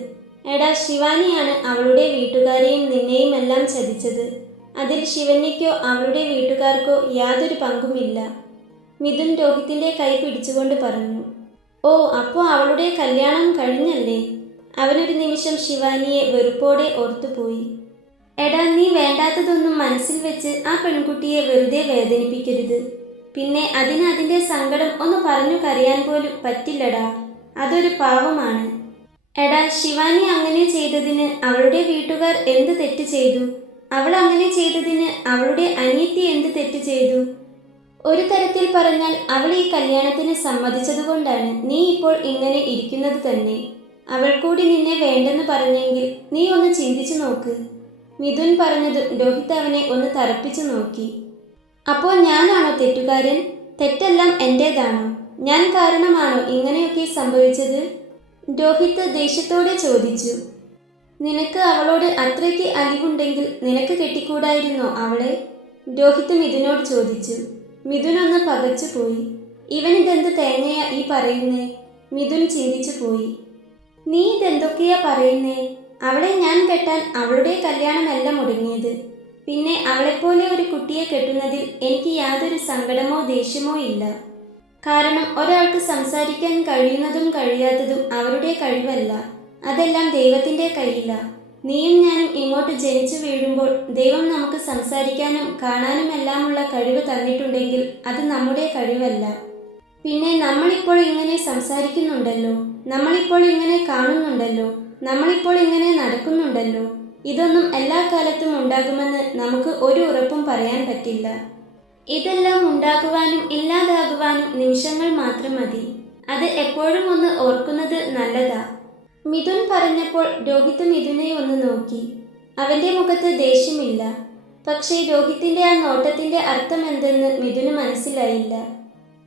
എടാ, ശിവാനിയാണ് അവളുടെ വീട്ടുകാരെയും നിന്നെയും എല്ലാം ചതിച്ചത്. അതിൽ ശിവന്യയ്ക്കോ അവളുടെ വീട്ടുകാർക്കോ യാതൊരു പങ്കുമില്ല, മിഥുൻ രോഹിത്തിൻ്റെ കൈ പിടിച്ചുകൊണ്ട് പറഞ്ഞു. ഓ, അപ്പോൾ അവളുടെ കല്യാണം കഴിഞ്ഞല്ലേ? അവനൊരു നിമിഷം ശിവാനിയെ വെറുപ്പോടെ ഓർത്തുപോയി. എടാ, നീ വേണ്ടാത്തതൊന്നും മനസ്സിൽ വെച്ച് ആ പെൺകുട്ടിയെ വെറുതെ വേദനിപ്പിക്കരുത്. പിന്നെ അതിൻ്റെ സങ്കടം ഒന്ന് പറഞ്ഞു കരയാൻ പോലും പറ്റില്ലടാ, അതൊരു പാവമാണ്. എടാ, ശിവാനി അങ്ങനെ ചെയ്തതിന് അവളുടെ വീട്ടുകാർ എന്ത് തെറ്റ് ചെയ്തു? അവൾ അങ്ങനെ ചെയ്തതിന് അവളുടെ അനിയത്തി എന്ത് തെറ്റ് ചെയ്തു? ഒരു തരത്തിൽ പറഞ്ഞാൽ അവൾ ഈ കല്യാണത്തിന് സമ്മതിച്ചതുകൊണ്ടാണ് നീ ഇപ്പോൾ ഇങ്ങനെ ഇരിക്കുന്നത് തന്നെ. അവൾ കൂടി നിന്നെ വേണ്ടെന്ന് പറഞ്ഞെങ്കിൽ നീ ഒന്ന് ചിന്തിച്ചു നോക്ക്, മിഥുൻ പറഞ്ഞതും രോഹിത് അവനെ ഒന്ന് തറപ്പിച്ചു നോക്കി. അപ്പോൾ ഞാനാണോ തെറ്റുകാരൻ? തെറ്റെല്ലാം എൻ്റേതാണോ? ഞാൻ കാരണമാണോ ഇങ്ങനെയൊക്കെ സംഭവിച്ചത്? രോഹിത് ദേഷ്യത്തോടെ ചോദിച്ചു. നിനക്ക് അവളോട് അത്രയ്ക്ക് അലിവുണ്ടെങ്കിൽ നിനക്ക് കെട്ടിക്കൂടായിരുന്നോ അവളെ? രോഹിത് മിഥുനോട് ചോദിച്ചു. മിഥുൻ ഒന്ന് പകച്ചുപോയി. ഇവനിതെന്ത് തേങ്ങയാ ഈ പറയുന്നേ? മിഥുൻ ചിന്തിച്ചു പോയി. നീ ഇതെന്തൊക്കെയാ പറയുന്നേ? അവളെ ഞാൻ കെട്ടാൻ അവളുടെ കല്യാണമല്ല മുടങ്ങിയത്. പിന്നെ അവളെപ്പോലെ ഒരു കുട്ടിയെ കെട്ടുന്നതിൽ എനിക്ക് യാതൊരു സങ്കടമോ ദേഷ്യമോ ഇല്ല. കാരണം ഒരാൾക്ക് സംസാരിക്കാൻ കഴിയുന്നതും കഴിയാത്തതും അവരുടെ കഴിവല്ല, അതെല്ലാം ദൈവത്തിൻ്റെ കയ്യിലാണ്. നീയും ഞാനും ഇങ്ങോട്ട് ജനിച്ചു വീഴുമ്പോൾ ദൈവം നമുക്ക് സംസാരിക്കാനും കാണാനുമെല്ലാമുള്ള കഴിവ് തന്നിട്ടുണ്ടെങ്കിൽ അത് നമ്മുടെ കഴിവല്ല. പിന്നെ നമ്മളിപ്പോൾ ഇങ്ങനെ സംസാരിക്കുന്നുണ്ടല്ലോ, നമ്മളിപ്പോൾ ഇങ്ങനെ കാണുന്നുണ്ടല്ലോ, നമ്മളിപ്പോൾ ഇങ്ങനെ നടക്കുന്നുണ്ടല്ലോ. ഇതൊന്നും എല്ലാ കാലത്തും ഉണ്ടാകുമെന്ന് നമുക്ക് ഒരു ഉറപ്പും പറയാൻ പറ്റില്ല. ഇതെല്ലാം ഉണ്ടാകുവാനും ഇല്ലാതാകുവാനും നിമിഷങ്ങൾ മാത്രം മതി. അത് എപ്പോഴും ഒന്ന് ഓർക്കുന്നത് നല്ലതാ, മിഥുൻ പറഞ്ഞപ്പോൾ രോഹിത് മിഥുനെ ഒന്ന് നോക്കി. അവൻ്റെ മുഖത്ത് ദേഷ്യമില്ല. പക്ഷേ രോഹിത്തിൻ്റെ ആ നോട്ടത്തിൻ്റെ അർത്ഥം എന്തെന്ന് മിഥുന് മനസ്സിലായില്ല.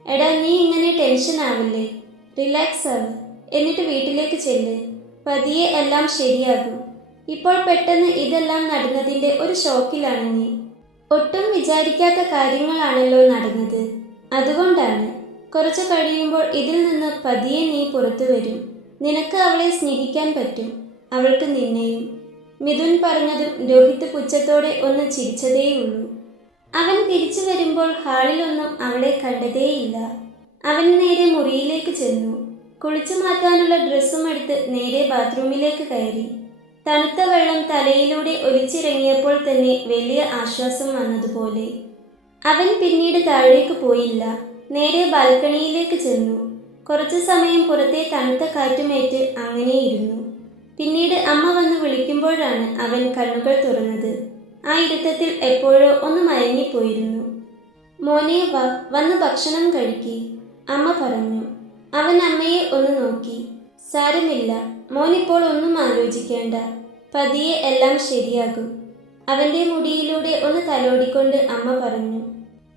എടാ, നീ ഇങ്ങനെ ടെൻഷൻ ആവില്ലേ? റിലാക്സ് ആവ്. എന്നിട്ട് വീട്ടിലേക്ക് ചെല്ല്. പതിയെ എല്ലാം ശരിയാകും. ഇപ്പോൾ പെട്ടെന്ന് ഇതെല്ലാം നടന്നതിൻ്റെ ഒരു ഷോക്കിലാണ് നീ. ഒട്ടും വിചാരിക്കാത്ത കാര്യങ്ങളാണല്ലോ നടന്നത്. അതുകൊണ്ടാണ്. കുറച്ച് കഴിയുമ്പോൾ ഇതിൽ നിന്ന് പതിയെ നീ പുറത്തു വരും. നിനക്ക് അവളെ സ്നേഹിക്കാൻ പറ്റും, അവൾക്ക് നിന്നെയും. മിഥുൻ പറഞ്ഞതും രോഹിത് പുച്ഛത്തോടെ ഒന്ന് ചിരിച്ചതേയുള്ളൂ. അവൻ തിരിച്ചു വരുമ്പോൾ ഹാളിലൊന്നും അവളെ കണ്ടതേയില്ല. അവൻ നേരെ മുറിയിലേക്ക് ചെന്നു. കുളിച്ചു മാറ്റാനുള്ള ഡ്രസ്സും എടുത്ത് നേരെ ബാത്റൂമിലേക്ക് കയറി. തണുത്ത വെള്ളം തലയിലൂടെ ഒലിച്ചിറങ്ങിയപ്പോൾ തന്നെ വലിയ ആശ്വാസം വന്നതുപോലെ. അവൻ പിന്നീട് താഴേക്ക് പോയില്ല, നേരെ ബാൽക്കണിയിലേക്ക് ചെന്നു. കുറച്ചു സമയം പുറത്തെ തണുത്ത കാറ്റുമേറ്റ് അങ്ങനെയിരുന്നു. പിന്നീട് അമ്മ വന്ന് വിളിക്കുമ്പോഴാണ് അവൻ കണ്ണുകൾ തുറന്നത്. ആ ഇരുത്തത്തിൽ എപ്പോഴോ ഒന്ന് മയങ്ങിപ്പോയിരുന്നു. മോനെ വാ, വന്ന് ഭക്ഷണം കഴിക്കി, അമ്മ പറഞ്ഞു. അവൻ അമ്മയെ ഒന്ന് നോക്കി. സാരമില്ല മോനിപ്പോൾ ഒന്നും ആലോചിക്കേണ്ട, പതിയെ എല്ലാം ശരിയാകും. അവൻ്റെ മുടിയിലൂടെ ഒന്ന് തലോടിക്കൊണ്ട് അമ്മ പറഞ്ഞു.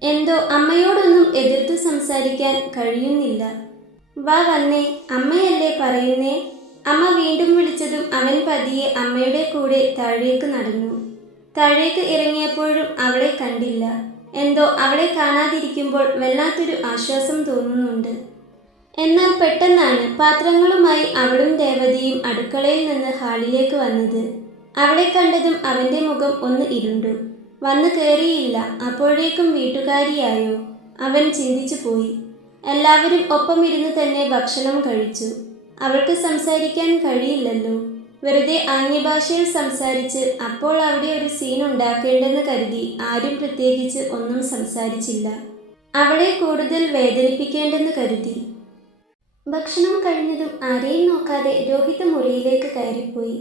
എന്തോ അമ്മയോടൊന്നും എതിർത്തു സംസാരിക്കാൻ കഴിയുന്നില്ല. വാ വന്നേ, അമ്മയല്ലേ പറയുന്നേ. അമ്മ വീണ്ടും വിളിച്ചതും അവൻ പതിയെ അമ്മയുടെ കൂടെ താഴേക്ക് നടന്നു. താഴേക്ക് ഇറങ്ങിയപ്പോഴും അവളെ കണ്ടില്ല. എന്തോ അവളെ കാണാതിരിക്കുമ്പോൾ വല്ലാത്തൊരു ആശ്വാസം തോന്നുന്നുണ്ട്. എന്നാൽ പെട്ടെന്നാണ് പാത്രങ്ങളുമായി അവളും രേവതിയും അടുക്കളയിൽ നിന്ന് ഹാളിലേക്ക് വന്നത്. അവളെ കണ്ടതും അവൻ്റെ മുഖം ഒന്ന് ഇരുണ്ടു. വന്നു കയറിയില്ല, അപ്പോഴേക്കും വീട്ടുകാരിയായോ? അവൻ ചിന്തിച്ചു പോയി. എല്ലാവരും ഒപ്പം ഇരുന്ന് തന്നെ ഭക്ഷണം കഴിച്ചു. അവൾക്ക് സംസാരിക്കാൻ കഴിയില്ലല്ലോ. വെറുതെ ആംഗ്യഭാഷയിൽ സംസാരിച്ച് അപ്പോൾ അവിടെ ഒരു സീൻ ഉണ്ടാക്കേണ്ടെന്ന് കരുതി ആരും പ്രത്യേകിച്ച് ഒന്നും സംസാരിച്ചില്ല. അവളെ കൂടുതൽ വേദനിപ്പിക്കേണ്ടെന്ന് കരുതി. ഭക്ഷണം കഴിഞ്ഞതും ആരെയും നോക്കാതെ രോഹിത് മുറിയിലേക്ക് കയറിപ്പോയി.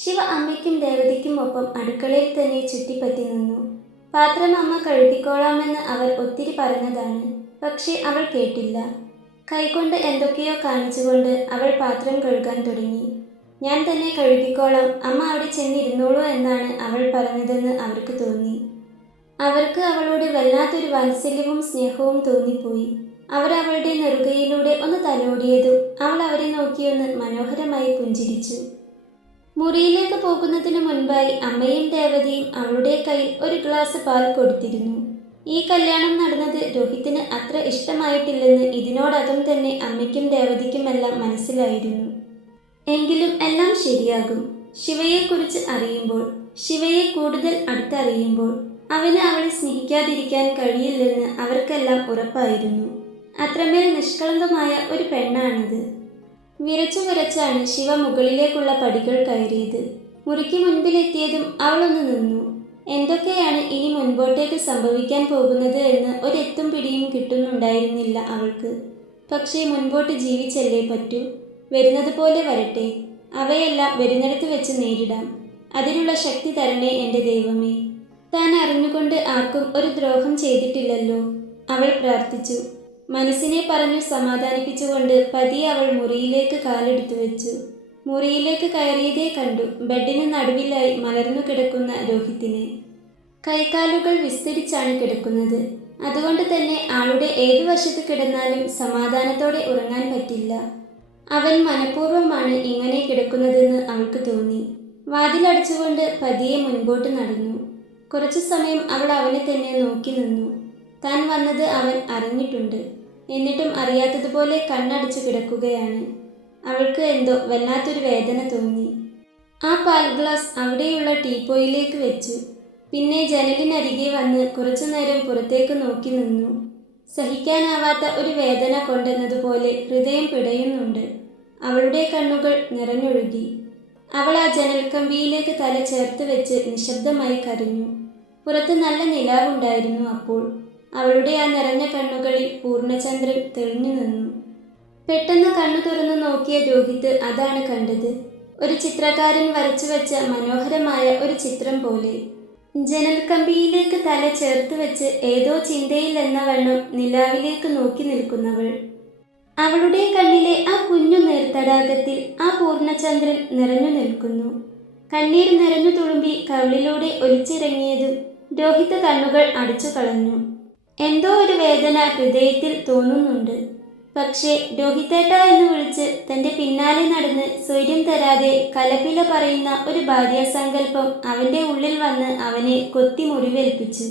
ശിവ അമ്മയ്ക്കും രേവതിക്കും ഒപ്പം അടുക്കളയിൽ തന്നെ ചുറ്റിപ്പറ്റി നിന്നു. പാത്രം അമ്മ കഴുകിക്കോളാമെന്ന് അവർ ഒത്തിരി പറഞ്ഞതാണ്. പക്ഷേ അവൾ കേട്ടില്ല. കൈകൊണ്ട് എന്തൊക്കെയോ കാണിച്ചുകൊണ്ട് അവൾ പാത്രം കഴുകാൻ തുടങ്ങി. ഞാൻ തന്നെ കഴുകിക്കോളാം, അമ്മ അവിടെ ചെന്നിരുന്നോളൂ എന്നാണ് അവൾ പറഞ്ഞതെന്ന് അവർക്ക് തോന്നി. അവർക്ക് അവളോട് വല്ലാത്തൊരു വാത്സല്യവും സ്നേഹവും തോന്നിപ്പോയി. അവർ അവളുടെ നെറുകയിലൂടെ ഒന്ന് തലോടിയതും അവൾ അവരെ നോക്കിയൊന്ന് മനോഹരമായി പുഞ്ചിരിച്ചു. മുറിയിലേക്ക് പോകുന്നതിന് മുൻപായി അമ്മയും രേവതിയും അവളുടെ കയ്യിൽ ഒരു ഗ്ലാസ് പാൽ കൊടുത്തിരുന്നു. ഈ കല്യാണം നടന്നത് രോഹിത്തിന് അത്ര ഇഷ്ടമായിട്ടില്ലെന്ന് ഇതിനോടകം തന്നെ അമ്മയ്ക്കും രേവതിക്കുമെല്ലാം മനസ്സിലായിരുന്നു. എങ്കിലും എല്ലാം ശരിയാകും. ശിവയെക്കുറിച്ച് അറിയുമ്പോൾ, ശിവയെ കൂടുതൽ അടുത്തറിയുമ്പോൾ അവന് അവളെ സ്നേഹിക്കാതിരിക്കാൻ കഴിയില്ലെന്ന് അവർക്കെല്ലാം ഉറപ്പായിരുന്നു. അത്രമേൽ നിഷ്കളങ്കമായ ഒരു പെണ്ണാണിത്. വിറച്ചു വിറച്ചാണ് ശിവ മുകളിലേക്കുള്ള പടികൾ കയറിയത്. മുറിക്ക് മുൻപിലെത്തിയതും അവളൊന്ന് നിന്നു. എന്തൊക്കെയാണ് ഇനി മുൻപോട്ടേക്ക് സംഭവിക്കാൻ പോകുന്നത് എന്ന് ഒരെത്തും പിടിയും കിട്ടുന്നുണ്ടായിരുന്നില്ല അവൾക്ക്. പക്ഷേ മുൻപോട്ട് ജീവിച്ചല്ലേ പറ്റൂ. വരുന്നത് പോലെ വരട്ടെ, അവയെല്ലാം വരുന്നിടത്ത് വെച്ച് നേരിടാം. അതിനുള്ള ശക്തി തരണേ എൻ്റെ ദൈവമേ. താൻ അറിഞ്ഞുകൊണ്ട് ആർക്കും ഒരു ദ്രോഹം ചെയ്തിട്ടില്ലല്ലോ, അവൾ പ്രാർത്ഥിച്ചു. മനസ്സിനെ പറഞ്ഞു സമാധാനിപ്പിച്ചുകൊണ്ട് പതിയെ അവൾ മുറിയിലേക്ക് കാലെടുത്തു വെച്ചു. മുറിയിലേക്ക് കയറിയതേ കണ്ടു ബെഡിന് നടുവിലായി മലർന്നു കിടക്കുന്ന രോഹിത്തിനെ. കൈകാലുകൾ വിസ്തരിച്ചാണ് കിടക്കുന്നത്. അതുകൊണ്ട് തന്നെ ആളുടെ ഏതു വശത്ത് കിടന്നാലും സമാധാനത്തോടെ ഉറങ്ങാൻ പറ്റില്ല. അവൻ മനഃപൂർവ്വമാണ് ഇങ്ങനെ കിടക്കുന്നതെന്ന് അവൾക്ക് തോന്നി. വാതിലടച്ചുകൊണ്ട് പതിയെ മുൻപോട്ട് നടന്നു. കുറച്ചു സമയം അവൾ അവനെ തന്നെ നോക്കി നിന്നു. താൻ വന്നത് അവൻ അറിഞ്ഞിട്ടുണ്ട്. എന്നിട്ടും അറിയാത്തതുപോലെ കണ്ണടച്ചു കിടക്കുകയാണ്. അവൾക്ക് എന്തോ വല്ലാത്തൊരു വേദന തോന്നി. ആ പാൽ ഗ്ലാസ് അവിടെയുള്ള ടീപ്പോയിലേക്ക് വെച്ചു. പിന്നെ ജനലിനരികെ വന്ന് കുറച്ചുനേരം പുറത്തേക്ക് നോക്കി നിന്നു. സഹിക്കാനാവാത്ത ഒരു വേദന കൊണ്ടെന്നതുപോലെ ഹൃദയം പിടയുന്നുണ്ട്. അവളുടെ കണ്ണുകൾ നിറഞ്ഞൊഴുകി. അവൾ ആ ജനൽക്കമ്പിയിലേക്ക് തല ചേർത്ത് വെച്ച് നിശബ്ദമായി കരഞ്ഞു. പുറത്ത് നല്ല നിലാവുണ്ടായിരുന്നു അപ്പോൾ. അവളുടെ ആ നിറഞ്ഞ കണ്ണുകളിൽ പൂർണ്ണചന്ദ്രൻ തെളിഞ്ഞു നിന്നു. പെട്ടെന്ന് കണ്ണു തുറന്നു നോക്കിയ രോഹിത് അതാണ് കണ്ടത്. ഒരു ചിത്രകാരൻ വരച്ചു വെച്ച മനോഹരമായ ഒരു ചിത്രം പോലെ. ജനൽക്കമ്പിയിലേക്ക് തല ചേർത്ത് വെച്ച് ഏതോ ചിന്തയിൽ എന്ന വണ്ണം നിലാവിലേക്ക് നോക്കി നിൽക്കുന്നവൾ. അവളുടെ കണ്ണിലെ ആ കുഞ്ഞു നീർത്തടാകത്തിൽ ആ പൂർണ്ണചന്ദ്രൻ നിറഞ്ഞു നിൽക്കുന്നു. കണ്ണീർ നിറഞ്ഞു തുളുമ്പി കവിളിലൂടെ ഒലിച്ചിറങ്ങിയതും രോഹിത് കണ്ണുകൾ അടച്ചു കളഞ്ഞു. എന്തോ ഒരു വേദന ഹൃദയത്തിൽ തോന്നുന്നുണ്ട്. പക്ഷേ രോഹിതേട്ട എന്ന് വിളിച്ച് തൻ്റെ പിന്നാലെ നടന്ന് സ്വൈര്യം തരാതെ കലപില പറയുന്ന ഒരു ഭാര്യാസങ്കല്പം അവൻ്റെ ഉള്ളിൽ വന്ന് അവനെ കൊത്തി മുറിവേൽപ്പിച്ചു.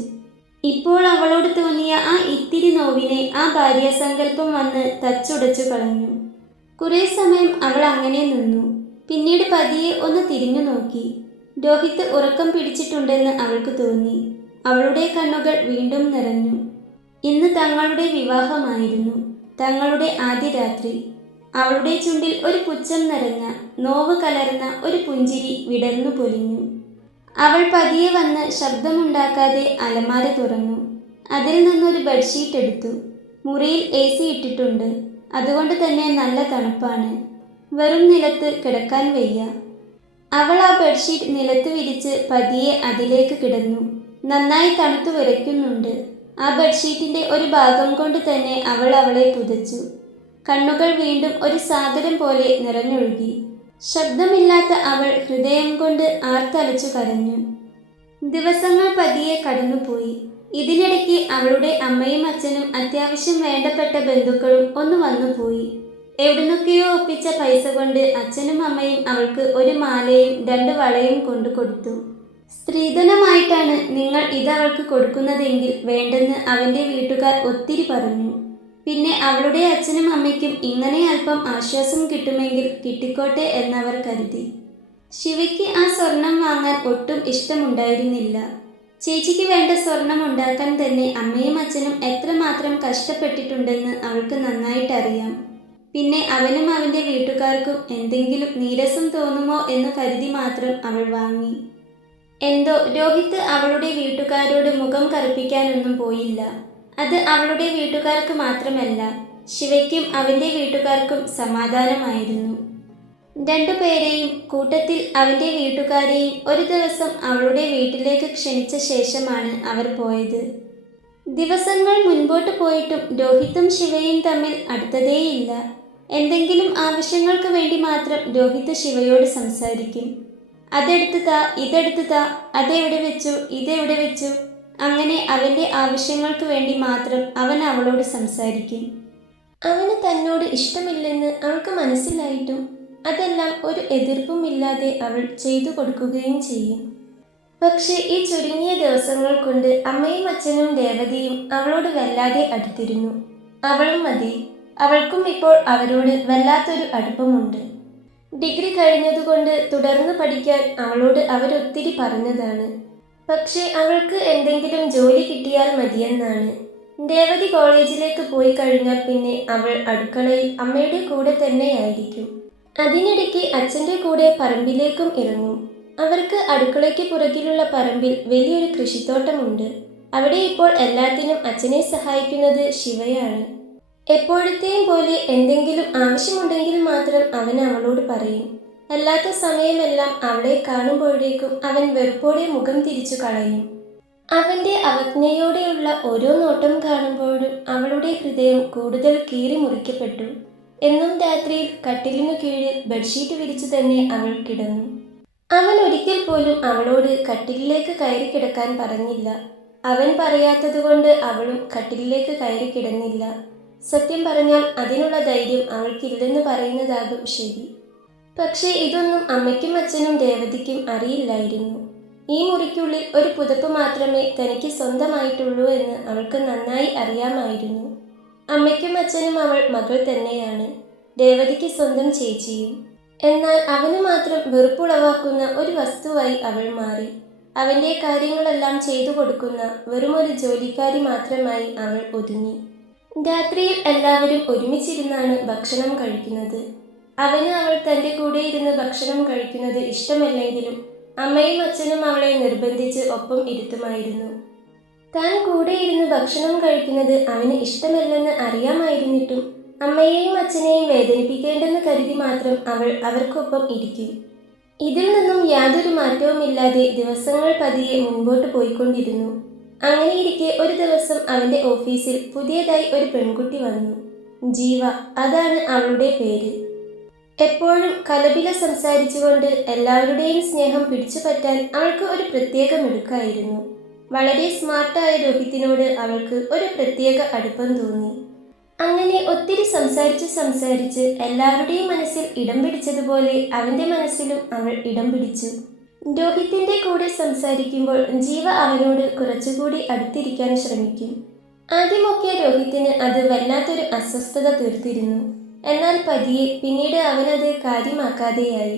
ഇപ്പോൾ അവളോട് തോന്നിയ ആ ഇത്തിരി നോവിനെ ആ ഭാര്യാസങ്കല്പം വന്ന് തച്ചുടച്ചു കളഞ്ഞു. കുറേ സമയം അവൾ അങ്ങനെ നിന്നു. പിന്നീട് പതിയെ ഒന്ന് തിരിഞ്ഞു നോക്കി. രോഹിത് ഉറക്കം പിടിച്ചിട്ടുണ്ടെന്ന് അവൾക്ക് തോന്നി. അവളുടെ കണ്ണുകൾ വീണ്ടും നിറഞ്ഞു. ഇന്ന് തങ്ങളുടെ വിവാഹമായിരുന്നു, തങ്ങളുടെ ആദ്യ രാത്രി. അവളുടെ ചുണ്ടിൽ ഒരു പുച്ഛം നിറഞ്ഞ നോവ് കലർന്ന ഒരു പുഞ്ചിരി വിടർന്നു പൊലിഞ്ഞു. അവൾ പതിയെ വന്ന് ശബ്ദമുണ്ടാക്കാതെ അലമാര തുറന്നു. അതിൽ നിന്നൊരു ബെഡ്ഷീറ്റ് എടുത്തു. മുറിയിൽ AC ഇട്ടിട്ടുണ്ട്. അതുകൊണ്ട് തന്നെ നല്ല തണുപ്പാണ്. വെറും നിലത്ത് കിടക്കാൻ വയ്യ. അവൾ ആ ബെഡ്ഷീറ്റ് നിലത്ത് വിരിച്ച് പതിയെ അതിലേക്ക് കിടന്നു. നന്നായി തണുത്തു വിറയ്ക്കുന്നുണ്ട്. ആ ബെഡ്ഷീറ്റിൻ്റെ ഒരു ഭാഗം കൊണ്ട് തന്നെ അവൾ അവളെ പുതച്ചു. കണ്ണുകൾ വീണ്ടും ഒരു സാഗരം പോലെ നിറഞ്ഞൊഴുകി. ശബ്ദമില്ലാത്ത അവൾ ഹൃദയം കൊണ്ട് ആർത്തലച്ചു കരഞ്ഞു. ദിവസങ്ങൾ പതിയെ കടന്നുപോയി. ഇതിനിടയ്ക്ക് അവളുടെ അമ്മയും അച്ഛനും അത്യാവശ്യം വേണ്ടപ്പെട്ട ബന്ധുക്കളും ഒന്ന് വന്നുപോയി. എവിടുന്നൊക്കെയോ ഒപ്പിച്ച പൈസ കൊണ്ട് അച്ഛനും അമ്മയും അവൾക്ക് ഒരു മാലയും 2 വളയും കൊണ്ടു കൊടുത്തു. സ്ത്രീധനമായിട്ടാണ് നിങ്ങൾ ഇതവൾക്ക് കൊടുക്കുന്നതെങ്കിൽ വേണ്ടെന്ന് അവൻ്റെ വീട്ടുകാർ ഒത്തിരി പറഞ്ഞു. പിന്നെ അവളുടെ അച്ഛനും അമ്മയ്ക്കും ഇങ്ങനെ അല്പം ആശ്വാസം കിട്ടുമെങ്കിൽ കിട്ടിക്കോട്ടെ എന്നവർ കരുതി. ശിവയ്ക്ക് ആ സ്വർണം വാങ്ങാൻ ഒട്ടും ഇഷ്ടമുണ്ടായിരുന്നില്ല. ചേച്ചിക്ക് വേണ്ട സ്വർണം ഉണ്ടാക്കാൻ തന്നെ അമ്മയും അച്ഛനും എത്രമാത്രം കഷ്ടപ്പെട്ടിട്ടുണ്ടെന്ന് അവൾക്ക് നന്നായിട്ടറിയാം. പിന്നെ അവനും അവൻ്റെ വീട്ടുകാർക്കും എന്തെങ്കിലും നീരസം തോന്നുമോ എന്ന് കരുതി മാത്രം അവൾ വാങ്ങി. എന്തോ രോഹിത് അവളുടെ വീട്ടുകാരോട് മുഖം കറുപ്പിക്കാനൊന്നും പോയില്ല. അത് അവളുടെ വീട്ടുകാർക്ക് മാത്രമല്ല, ശിവയ്ക്കും അവൻ്റെ വീട്ടുകാർക്കും സമാധാനമായിരുന്നു. 2 പേരെയും കൂട്ടത്തിൽ അവൻ്റെ വീട്ടുകാരെയും ഒരു ദിവസം അവളുടെ വീട്ടിലേക്ക് ക്ഷണിച്ച ശേഷമാണ് അവർ പോയത്. ദിവസങ്ങൾ മുൻപോട്ട് പോയിട്ടും രോഹിത്തും ശിവയും തമ്മിൽ അടുത്തതേയില്ല. എന്തെങ്കിലും ആവശ്യങ്ങൾക്ക് വേണ്ടി മാത്രം രോഹിത് ശിവയോട് സംസാരിക്കും. അതെടുത്ത് താ, ഇതെടുത്ത് താ, അതെവിടെ വെച്ചു, ഇതെവിടെ വെച്ചു, അങ്ങനെ അവൻ്റെ ആവശ്യങ്ങൾക്ക് വേണ്ടി മാത്രം അവൻ അവളോട് സംസാരിക്കും. അവന് തന്നോട് ഇഷ്ടമില്ലെന്ന് അവൾക്ക് മനസ്സിലായിട്ടും അതെല്ലാം ഒരു എതിർപ്പുമില്ലാതെ അവൾ ചെയ്തു കൊടുക്കുകയും ചെയ്യും. പക്ഷേ ഈ ചുരുങ്ങിയ ദിവസങ്ങൾ കൊണ്ട് അമ്മയും അച്ഛനും ദേവതയും അവളോട് വല്ലാതെ അടുത്തിരുന്നു. അവളും മതി. അവൾക്കും ഇപ്പോൾ അവരോട് വല്ലാത്തൊരു അടുപ്പമുണ്ട്. ഡിഗ്രി കഴിഞ്ഞതുകൊണ്ട് തുടർന്ന് പഠിക്കാൻ അവളോട് അവരൊത്തിരി പറഞ്ഞതാണ്. പക്ഷേ അവൾക്ക് എന്തെങ്കിലും ജോലി കിട്ടിയാൽ മതിയെന്നാണ്. ദേവതി കോളേജിലേക്ക് പോയി കഴിഞ്ഞാൽ പിന്നെ അവൾ അടുക്കളയിൽ അമ്മയുടെ കൂടെ തന്നെയായിരിക്കും. അതിനിടയ്ക്ക് അച്ഛൻ്റെ കൂടെ പറമ്പിലേക്കും ഇറങ്ങും. അവർക്ക് അടുക്കളയ്ക്ക് പുറകിലുള്ള പറമ്പിൽ വലിയൊരു കൃഷിത്തോട്ടമുണ്ട്. അവിടെ ഇപ്പോൾ എല്ലാത്തിനും അച്ഛനെ സഹായിക്കുന്നത് ശിവയാണ്. എപ്പോഴത്തെയും പോലെ എന്തെങ്കിലും ആവശ്യമുണ്ടെങ്കിൽ മാത്രം അവൻ അവളോട് പറയും. അല്ലാത്ത സമയമെല്ലാം അവളെ കാണുമ്പോഴേക്കും അവൻ വെറുപ്പോടെ മുഖം തിരിച്ചു കളയും. അവൻ്റെ അവജ്ഞയോടെയുള്ള ഓരോ നോട്ടം കാണുമ്പോഴും അവളുടെ ഹൃദയം കൂടുതൽ കീറി മുറിക്കപ്പെട്ടു. എന്നും രാത്രിയിൽ കട്ടിലിനു കീഴിൽ ബെഡ്ഷീറ്റ് വിരിച്ചു തന്നെ അവൾ കിടന്നു. അവൻ ഒരിക്കൽ പോലും അവളോട് കട്ടിലിലേക്ക് കയറി കിടക്കാൻ പറഞ്ഞില്ല. അവൻ പറയാത്തതുകൊണ്ട് അവളും കട്ടിലിലേക്ക് കയറി കിടന്നില്ല. സത്യം പറഞ്ഞാൽ അതിനുള്ള ധൈര്യം അവൾക്കില്ലെന്ന് പറയുന്നതാകും ശരി. പക്ഷേ ഇതൊന്നും അമ്മയ്ക്കും അച്ഛനും ദേവതയ്ക്കും അറിയില്ലായിരുന്നു. ഈ മുറിക്കുള്ളിൽ ഒരു പുതപ്പ് മാത്രമേ തനിക്ക് സ്വന്തമായിട്ടുള്ളൂ എന്ന് അവൾക്ക് നന്നായി അറിയാമായിരുന്നു. അമ്മയ്ക്കും അച്ഛനും അവൾ മകൾ തന്നെയാണ്, ദേവതയ്ക്ക് സ്വന്തം ചേച്ചിയും. എന്നാൽ അവന് മാത്രം വെറുപ്പുളവാക്കുന്ന ഒരു വസ്തുവായി അവൾ മാറി. അവൻ്റെ കാര്യങ്ങളെല്ലാം ചെയ്തു കൊടുക്കുന്ന വെറുമൊരു ജോലിക്കാരി മാത്രമായി അവൾ ഒതുങ്ങി. രാത്രിയിൽ എല്ലാവരും ഒരുമിച്ചിരുന്നാണ് ഭക്ഷണം കഴിക്കുന്നത്. അവന് അവൾ തൻ്റെ കൂടെ ഇരുന്ന് ഭക്ഷണം കഴിക്കുന്നത് ഇഷ്ടമല്ലെങ്കിലും അമ്മയും അച്ഛനും അവളെ നിർബന്ധിച്ച് ഒപ്പം ഇരുത്തുമായിരുന്നു. താൻ കൂടെ ഇരുന്ന് ഭക്ഷണം കഴിക്കുന്നത് അവന് ഇഷ്ടമല്ലെന്ന് അറിയാമായിരുന്നിട്ടും അമ്മയെയും അച്ഛനെയും വേദനിപ്പിക്കേണ്ടെന്ന് കരുതി മാത്രം അവൾ അവർക്കൊപ്പം ഇരിക്കും. ഇതിൽ നിന്നും യാതൊരു മാറ്റവുമില്ലാതെ ദിവസങ്ങൾ പതിയെ മുൻപോട്ട് പോയിക്കൊണ്ടിരുന്നു. അങ്ങനെയിരിക്കെ ഒരു ദിവസം അവൻ്റെ ഓഫീസിൽ പുതിയതായി ഒരു പെൺകുട്ടി വന്നു. ജീവ, അതാണ് അവളുടെ പേര്. എപ്പോഴും കലപില സംസാരിച്ചുകൊണ്ട് എല്ലാവരുടെയും സ്നേഹം പിടിച്ചുപറ്റാൻ അവൾക്ക് ഒരു പ്രത്യേക മിടുക്കായിരുന്നു. വളരെ സ്മാർട്ടായ രോഹിത്തിനോട് അവൾക്ക് ഒരു പ്രത്യേക അടുപ്പം തോന്നി. അങ്ങനെ ഒത്തിരി സംസാരിച്ച് എല്ലാവരുടെയും മനസ്സിൽ ഇടം പിടിച്ചതുപോലെ അവൻ്റെ മനസ്സിലും അവൾ ഇടം പിടിച്ചു. രോഹിത്തിൻ്റെ കൂടെ സംസാരിക്കുമ്പോൾ ജീവ അവനോട് കുറച്ചുകൂടി അടുത്തിരിക്കാൻ ശ്രമിക്കും. ആദ്യമൊക്കെ രോഹിത്തിന് അത് വല്ലാത്തൊരു അസ്വസ്ഥത തീർത്തിരുന്നു. എന്നാൽ പതിയെ പിന്നീട് അവനത് കാര്യമാക്കാതെയായി.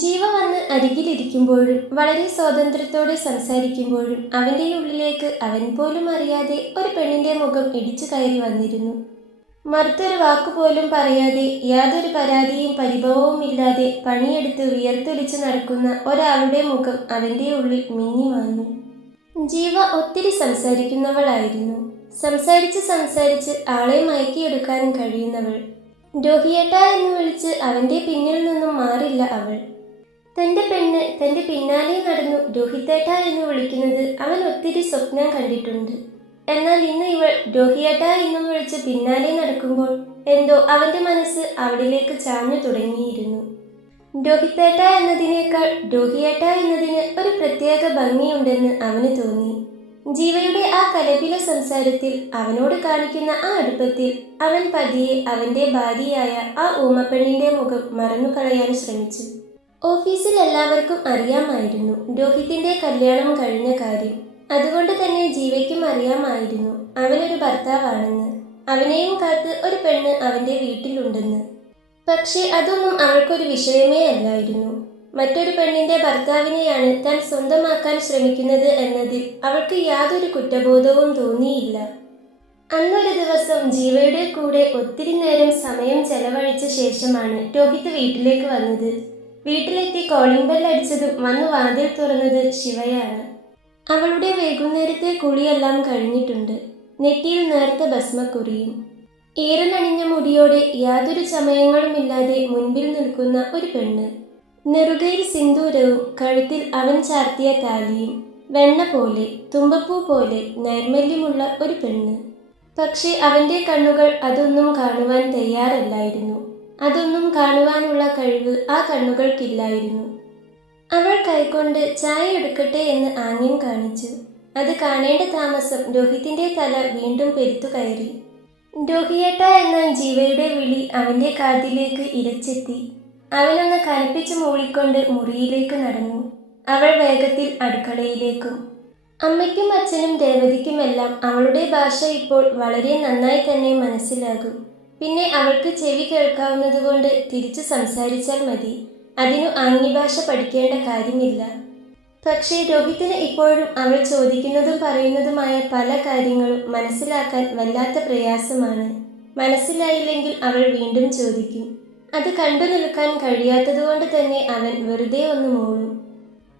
ജീവ വന്ന് അരികിലിരിക്കുമ്പോഴും വളരെ സ്വാതന്ത്ര്യത്തോടെ സംസാരിക്കുമ്പോഴും അവൻ്റെ ഉള്ളിലേക്ക് അവൻ പോലും അറിയാതെ ഒരു പെണ്ണിൻ്റെ മുഖം ഇടിച്ചു കയറി വന്നിരുന്നു. മറുത്തൊരു വാക്കുപോലും പറയാതെ യാതൊരു പരാതിയും പരിഭവവുമില്ലാതെ പണിയെടുത്ത് വിയർത്തൊലിച്ച് നടക്കുന്ന ഒരാളുടെ മുഖം അവൻ്റെ ഉള്ളിൽ മിന്നിമാഞ്ഞു. ജീവ ഒത്തിരി സംസാരിക്കുന്നവളായിരുന്നു. സംസാരിച്ച് ആളെ മയക്കിയെടുക്കാനും കഴിയുന്നവൾ. രോഹിയേട്ട എന്ന് വിളിച്ച് അവൻ്റെ പിന്നിൽ നിന്നും മാറില്ല അവൾ. തൻ്റെ പെണ്ണ് തൻ്റെ പിന്നാലെ നടന്നു രോഹിത്തേട്ട എന്ന് വിളിക്കുന്നത് അവൻ ഒത്തിരി സ്വപ്നം കണ്ടിട്ടുണ്ട്. എന്നാൽ ഇന്ന് ഇവൾ രോഹിയേട്ട എന്നും വിളിച്ച് പിന്നാലെ നടക്കുമ്പോൾ എന്തോ അവൻ്റെ മനസ്സ് അവളിലേക്ക് ചാഞ്ഞു തുടങ്ങിയിരുന്നു. രോഹിത്തേട്ട എന്നതിനേക്കാൾ രോഹിയേട്ട എന്നതിന് ഒരു പ്രത്യേക ഭംഗിയുണ്ടെന്ന് അവന് തോന്നി. ജീവയുടെ ആ കലപില സംസാരത്തിൽ, അവനോട് കാണിക്കുന്ന ആ അടുപ്പത്തിൽ, അവൻ പതിയെ അവന്റെ ഭാര്യയായ ആ ഊമപ്പെണ്ണിന്റെ മുഖം മറന്നുകളയാൻ ശ്രമിച്ചു. ഓഫീസിൽ എല്ലാവർക്കും അറിയാമായിരുന്നു രോഹിത്തിന്റെ കല്യാണം കഴിഞ്ഞ കാര്യം. അതുകൊണ്ട് തന്നെ ജീവയ്ക്കും അറിയാമായിരുന്നു അവനൊരു ഭർത്താവാണെന്ന്. അവനെയും കാത്ത് ഒരു പെണ്ണ് അവന്റെ വീട്ടിലുണ്ടെന്ന്. പക്ഷേ അതൊന്നും അവൾക്കൊരു വിഷയമേ അല്ലായിരുന്നു. മറ്റൊരു പെണ്ണിന്റെ ഭർത്താവിനെയാണ് താൻ സ്വന്തമാക്കാൻ ശ്രമിക്കുന്നത് എന്നതിൽ അവൾക്ക് യാതൊരു കുറ്റബോധവും തോന്നിയില്ല. അന്നൊരു ദിവസം ജീവയുടെ കൂടെ ഒത്തിരി നേരം സമയം ചെലവഴിച്ച ശേഷമാണ് രോഹിത് വീട്ടിലേക്ക് വന്നത്. വീട്ടിലെത്തി കോളിംഗ് ബെൽ അടിച്ചതും വന്നു വാതിൽ തുറന്നത് ശിവയാണ്. അവളുടെ വൈകുന്നേരത്തെ കുളിയെല്ലാം കഴിഞ്ഞിട്ടുണ്ട്. നെറ്റിയിൽ നേർത്ത ഭസ്മക്കുറിയും. ഈറനണിഞ്ഞ മുടിയോടെ യാതൊരു ചമയങ്ങളുമില്ലാതെ മുൻപിൽ നിൽക്കുന്ന ഒരു പെണ്ണ്. നെറുകയിൽ സിന്ദൂരവും കഴുത്തിൽ അവൻ ചാർത്തിയ താലിയും. വെണ്ണ പോലെ, തുമ്പപ്പൂ പോലെ നൈർമല്യമുള്ള ഒരു പെണ്ണ്. പക്ഷേ അവന്റെ കണ്ണുകൾ അതൊന്നും കാണുവാൻ തയ്യാറല്ലായിരുന്നു. അതൊന്നും കാണുവാനുള്ള കഴിവ് ആ കണ്ണുകൾക്കില്ലായിരുന്നു. അവൾ കൈകൊണ്ട് ചായ എടുക്കട്ടെ എന്ന് ആംഗ്യം കാണിച്ചു. അത് കാണേണ്ട താമസം രോഹിത്തിന്റെ തല വീണ്ടും പെരുത്തു കയറി. രോഹിയേട്ട എന്ന ജീവയുടെ വിളി അവന്റെ കാതിലേക്ക് ഇരച്ചെത്തി. അവനൊന്ന് കനപ്പിച്ചു മൂളിക്കൊണ്ട് മുറിയിലേക്ക് നടന്നു. അവൾ വേഗത്തിൽ അടുക്കളയിലേക്കും. അമ്മയ്ക്കും അച്ഛനും രേവതിക്കുമെല്ലാം അവളുടെ ഭാഷ ഇപ്പോൾ വളരെ നന്നായി തന്നെ മനസ്സിലാകും. പിന്നെ അവൾക്ക് ചെവി കേൾക്കാവുന്നതുകൊണ്ട് തിരിച്ചു സംസാരിച്ചാൽ മതി. അതിനു ആംഗ്യഭാഷ പഠിക്കേണ്ട കാര്യമില്ല. പക്ഷേ രോഹിത്തിന് ഇപ്പോഴും അവൾ ചോദിക്കുന്നതും പറയുന്നതുമായ പല കാര്യങ്ങളും മനസ്സിലാക്കാൻ വല്ലാത്ത പ്രയാസമാണ്. മനസ്സിലായില്ലെങ്കിൽ അവൾ വീണ്ടും ചോദിക്കും. അത് കണ്ടു നിൽക്കാൻ കഴിയാത്തതുകൊണ്ട് തന്നെ അവൻ വെറുതെ ഒന്ന് മൂളും.